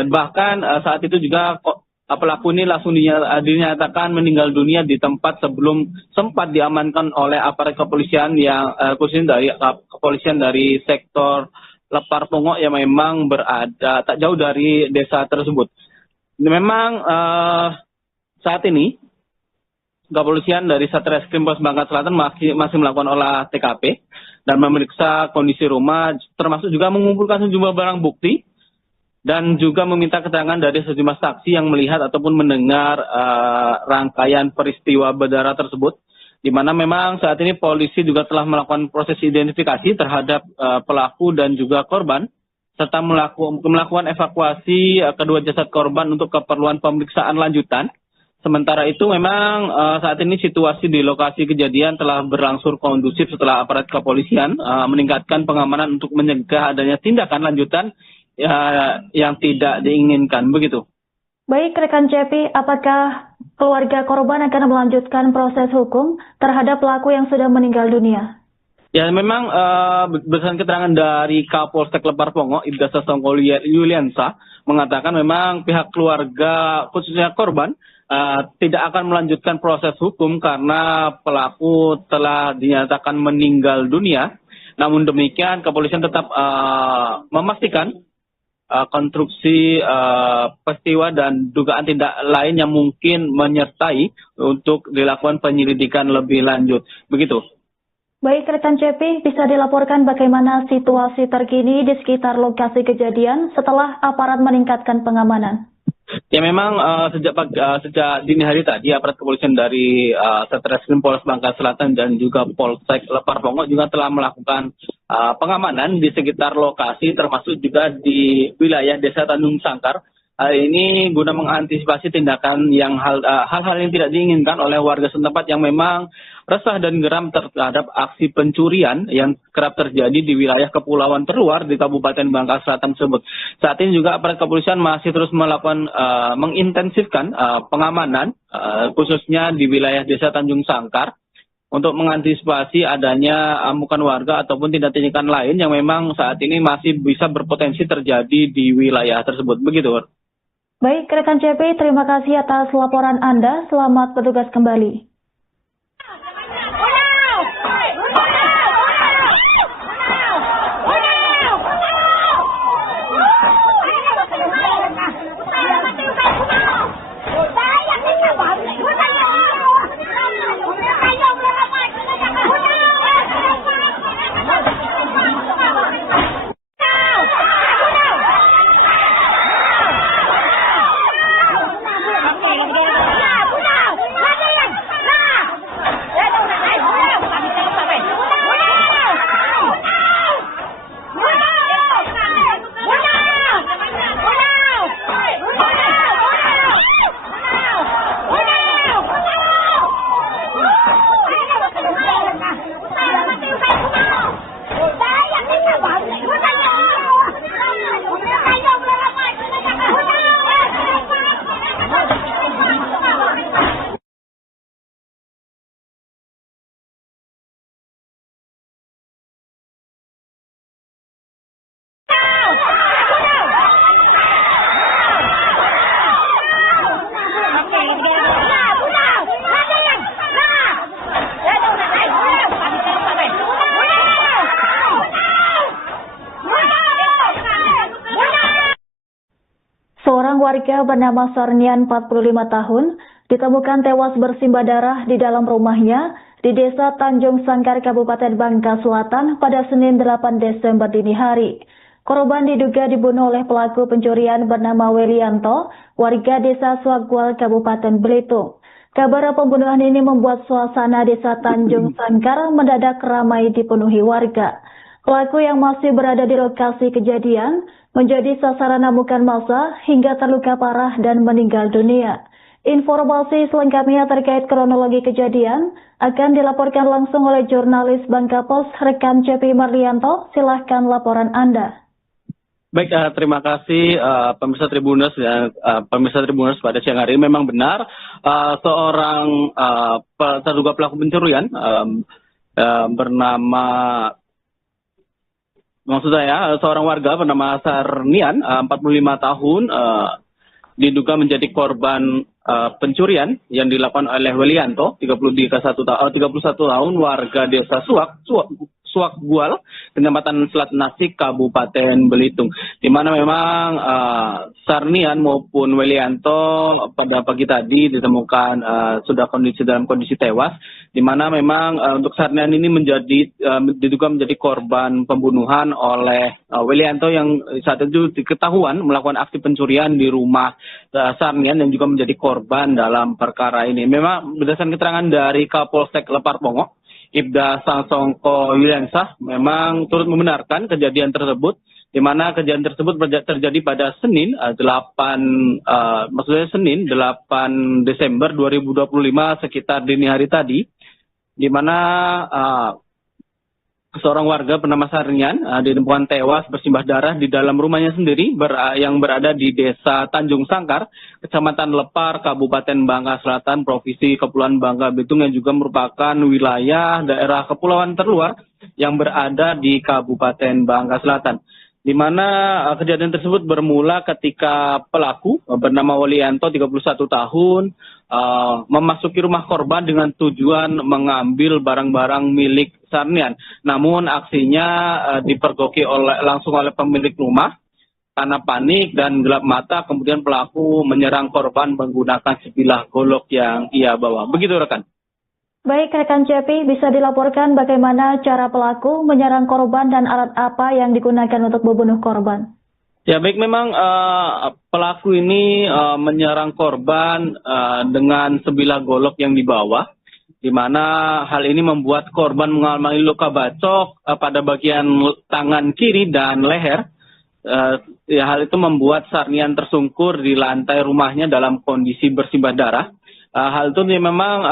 bahkan saat itu juga pelaku ini langsung dinyatakan meninggal dunia di tempat sebelum sempat diamankan oleh aparat kepolisian yang khususnya kepolisian dari sektor Lepar Pongok yang memang berada tak jauh dari desa tersebut. Memang saat ini kepolisian dari Satreskrim Polres Bangka Selatan masih melakukan olah TKP dan memeriksa kondisi rumah, termasuk juga mengumpulkan sejumlah barang bukti dan juga meminta keterangan dari sejumlah saksi yang melihat ataupun mendengar rangkaian peristiwa berdarah tersebut, di mana memang saat ini polisi juga telah melakukan proses identifikasi terhadap pelaku dan juga korban, serta melakukan evakuasi kedua jasad korban untuk keperluan pemeriksaan lanjutan. Sementara itu memang saat ini situasi di lokasi kejadian telah berlangsung kondusif setelah aparat kepolisian meningkatkan pengamanan untuk mencegah adanya tindakan lanjutan yang tidak diinginkan, begitu. Baik, rekan Cepi, apakah keluarga korban akan melanjutkan proses hukum terhadap pelaku yang sudah meninggal dunia? Ya, memang berdasarkan keterangan dari Kapolsek Lepar Pongok, Ibda Sasongko Yuliansa, mengatakan memang pihak keluarga khususnya korban tidak akan melanjutkan proses hukum karena pelaku telah dinyatakan meninggal dunia. Namun demikian, kepolisian tetap memastikan konstruksi peristiwa dan dugaan tindak lain yang mungkin menyertai untuk dilakukan penyelidikan lebih lanjut, begitu. Baik, rekan Cepi, bisa dilaporkan bagaimana situasi terkini di sekitar lokasi kejadian setelah aparat meningkatkan pengamanan? Ya, memang sejak dini hari tadi aparat kepolisian dari Satreskrim Polres Bangka Selatan dan juga Polsek Lepar Pongok juga telah melakukan pengamanan di sekitar lokasi, termasuk juga di wilayah Desa Tanjung Sangkar. Hal ini guna mengantisipasi tindakan yang hal-hal yang tidak diinginkan oleh warga setempat yang memang resah dan geram terhadap aksi pencurian yang kerap terjadi di wilayah kepulauan terluar di Kabupaten Bangka Selatan tersebut. Saat ini juga aparat kepolisian masih terus melakukan mengintensifkan pengamanan khususnya di wilayah Desa Tanjung Sangkar untuk mengantisipasi adanya amukan warga ataupun tindakan lain yang memang saat ini masih bisa berpotensi terjadi di wilayah tersebut, begitu. Baik, rekan CP, terima kasih atas laporan Anda. Selamat bertugas kembali. Seorang warga bernama Sarnian 45 tahun ditemukan tewas bersimbah darah di dalam rumahnya di Desa Tanjung Sangkar, Kabupaten Bangka Selatan pada Senin 8 Desember dini hari. Korban diduga dibunuh oleh pelaku pencurian bernama Welianto, warga Desa Suagwal, Kabupaten Belitung. Kabar pembunuhan ini membuat suasana Desa Tanjung Sangkar mendadak ramai dipenuhi warga. Pelaku yang masih berada di lokasi kejadian menjadi sasaran amukan massa hingga terluka parah dan meninggal dunia. Informasi selengkapnya terkait kronologi kejadian akan dilaporkan langsung oleh jurnalis Bangka Post rekan Cepi Marlianto. Silahkan laporan Anda. Baik, terima kasih pemirsa Tribuners dan pemirsa Tribuners pada siang hari. Memang benar seorang terduga pelaku pencurian bernama seorang warga bernama Sarnian 45 tahun diduga menjadi korban pencurian yang dilakukan oleh Welianto 31 tahun warga Desa Suagwal, Kecamatan Selat Nasik, Kabupaten Belitung, di mana memang Sarnian maupun Welianto pada pagi tadi ditemukan sudah dalam kondisi tewas, di mana memang untuk Sarnian ini diduga menjadi korban pembunuhan oleh Welianto yang saat itu diketahuan melakukan aksi pencurian di rumah Sarnian yang juga menjadi korban dalam perkara ini. Memang berdasarkan keterangan dari Kapolsek Lepar Pongo, Ibda Sangsongko Yuliansah memang turut membenarkan kejadian tersebut, di mana kejadian tersebut terjadi pada Senin 8 Desember 2025 sekitar dini hari tadi, di mana seorang warga bernama Sarnian ditemukan tewas bersimbah darah di dalam rumahnya sendiri yang berada di Desa Tanjung Sangkar, Kecamatan Lepar, Kabupaten Bangka Selatan, Provinsi Kepulauan Bangka Belitung, yang juga merupakan wilayah daerah kepulauan terluar yang berada di Kabupaten Bangka Selatan. Di mana kejadian tersebut bermula ketika pelaku bernama Welianto 31 tahun memasuki rumah korban dengan tujuan mengambil barang-barang milik Sarnian. Namun aksinya dipergoki langsung oleh pemilik rumah. Karena panik dan gelap mata, kemudian pelaku menyerang korban menggunakan sebilah golok yang ia bawa. Begitu rekan. Baik, rekan Cepi, bisa dilaporkan bagaimana cara pelaku menyerang korban dan alat apa yang digunakan untuk membunuh korban? Ya baik, memang pelaku ini menyerang korban dengan sebilah golok yang dibawa, di mana hal ini membuat korban mengalami luka bacok pada bagian tangan kiri dan leher. Hal itu membuat Sarnian tersungkur di lantai rumahnya dalam kondisi bersimbah darah. Hal itu memang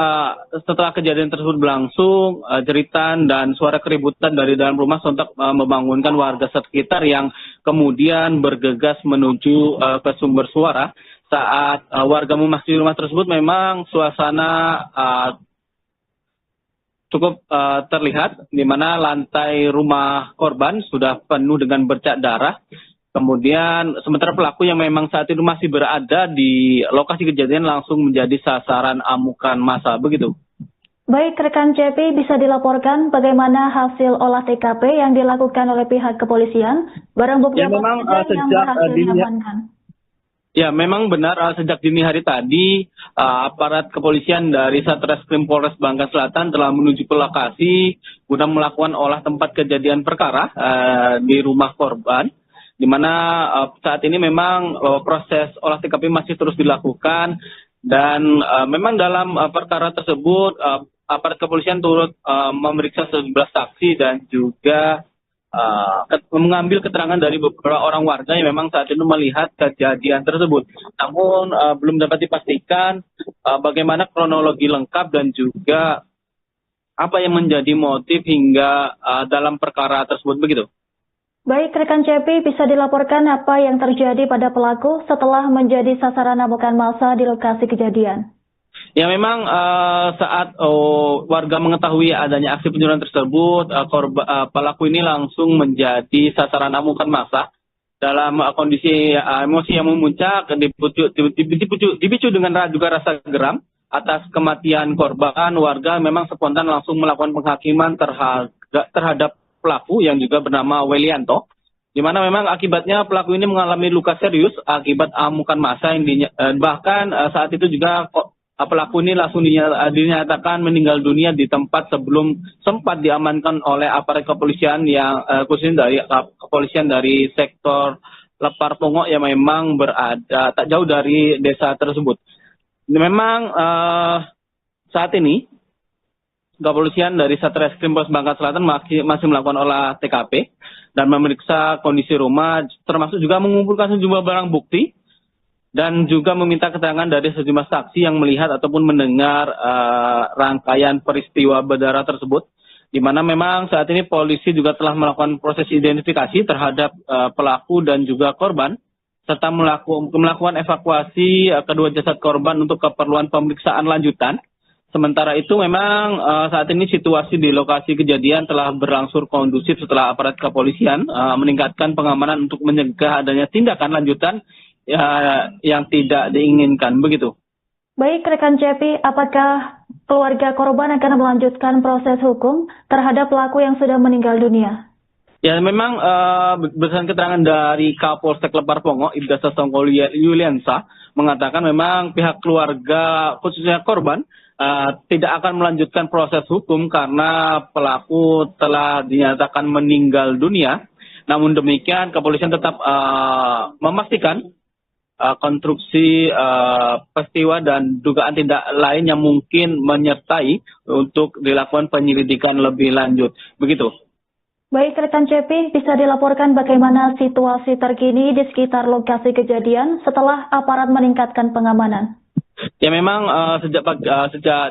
setelah kejadian tersebut berlangsung, jeritan dan suara keributan dari dalam rumah sontak membangunkan warga sekitar yang kemudian bergegas menuju ke sumber suara. Saat warga memasuki rumah tersebut, memang suasana cukup terlihat, di mana lantai rumah korban sudah penuh dengan bercak darah. Kemudian sementara pelaku yang memang saat itu masih berada di lokasi kejadian langsung menjadi sasaran amukan massa, begitu. Baik, rekan CP, bisa dilaporkan bagaimana hasil olah TKP yang dilakukan oleh pihak kepolisian? Barang bukti Ya, apa memang saja yang berhasil diamankan? Ya, memang benar sejak dini hari tadi aparat kepolisian dari Satreskrim Polres Bangka Selatan telah menuju ke lokasi guna melakukan olah tempat kejadian perkara di rumah korban, di mana saat ini memang proses olah TKP masih terus dilakukan dan memang dalam perkara tersebut aparat kepolisian turut memeriksa 11 saksi dan juga mengambil keterangan dari beberapa orang warga yang memang saat itu melihat kejadian tersebut. Namun belum dapat dipastikan bagaimana kronologi lengkap dan juga apa yang menjadi motif hingga dalam perkara tersebut, begitu. Baik, rekan CP, bisa dilaporkan apa yang terjadi pada pelaku setelah menjadi sasaran amukan massa di lokasi kejadian? Ya, memang saat warga mengetahui adanya aksi pencurian tersebut, pelaku ini langsung menjadi sasaran amukan massa dalam kondisi emosi yang memuncak, dipicu dengan juga rasa geram atas kematian korban. Warga memang spontan langsung melakukan penghakiman terhadap pelaku yang juga bernama Welianto, di mana memang akibatnya pelaku ini mengalami luka serius akibat amukan massa yang bahkan saat itu juga pelaku ini langsung dinyatakan meninggal dunia di tempat sebelum sempat diamankan oleh aparat kepolisian yang khususnya dari kepolisian dari sektor Lepar Pongok yang memang berada tak jauh dari desa tersebut. Memang saat ini kepolisian dari Satreskrim Polres Bangka Selatan masih melakukan olah TKP dan memeriksa kondisi rumah, termasuk juga mengumpulkan sejumlah barang bukti dan juga meminta keterangan dari sejumlah saksi yang melihat ataupun mendengar rangkaian peristiwa berdarah tersebut, di mana memang saat ini polisi juga telah melakukan proses identifikasi terhadap pelaku dan juga korban, serta melakukan evakuasi kedua jasad korban untuk keperluan pemeriksaan lanjutan. Sementara itu memang saat ini situasi di lokasi kejadian telah berangsur kondusif setelah aparat kepolisian meningkatkan pengamanan untuk mencegah adanya tindakan lanjutan yang tidak diinginkan, begitu. Baik, rekan CP, apakah keluarga korban akan melanjutkan proses hukum terhadap pelaku yang sudah meninggal dunia? Ya, memang berdasarkan keterangan dari Kapolsek Lepar Pongok, Ibda Sasongko Yuliansa, mengatakan memang pihak keluarga khususnya korban tidak akan melanjutkan proses hukum karena pelaku telah dinyatakan meninggal dunia. Namun demikian, kepolisian tetap memastikan konstruksi peristiwa dan dugaan tindak lain yang mungkin menyertai untuk dilakukan penyelidikan lebih lanjut. Begitu. Baik, rekan CP, bisa dilaporkan bagaimana situasi terkini di sekitar lokasi kejadian setelah aparat meningkatkan pengamanan? Ya, memang sejak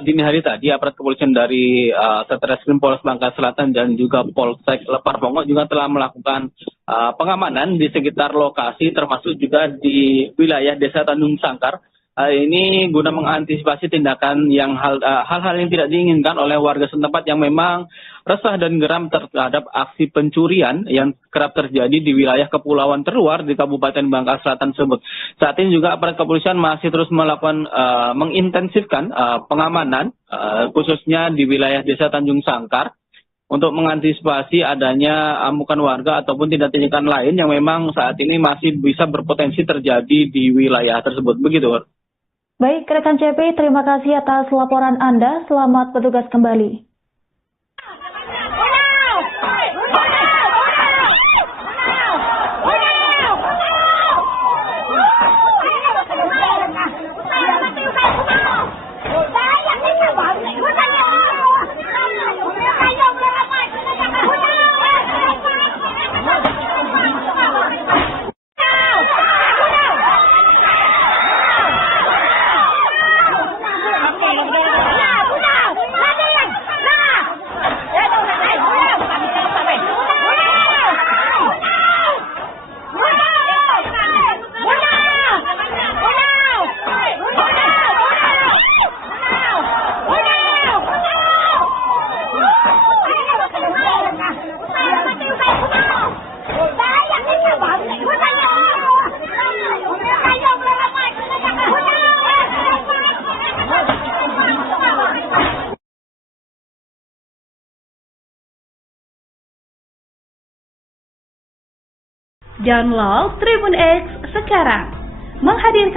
dini hari tadi aparat kepolisian dari Satreskrim Polres Bangka Selatan dan juga Polsek Lepar Pongok juga telah melakukan pengamanan di sekitar lokasi, termasuk juga di wilayah Desa Tanjung Sangkar. Ini guna mengantisipasi tindakan yang hal-hal yang tidak diinginkan oleh warga setempat yang memang resah dan geram terhadap aksi pencurian yang kerap terjadi di wilayah kepulauan terluar di Kabupaten Bangka Selatan tersebut. Saat ini juga aparat kepolisian masih terus melakukan mengintensifkan pengamanan khususnya di wilayah Desa Tanjung Sangkar untuk mengantisipasi adanya amukan warga ataupun tindakan lain yang memang saat ini masih bisa berpotensi terjadi di wilayah tersebut. Begitu. Baik, rekan CP, terima kasih atas laporan Anda. Selamat bertugas kembali. Download Tribun X sekarang. Menghadirkan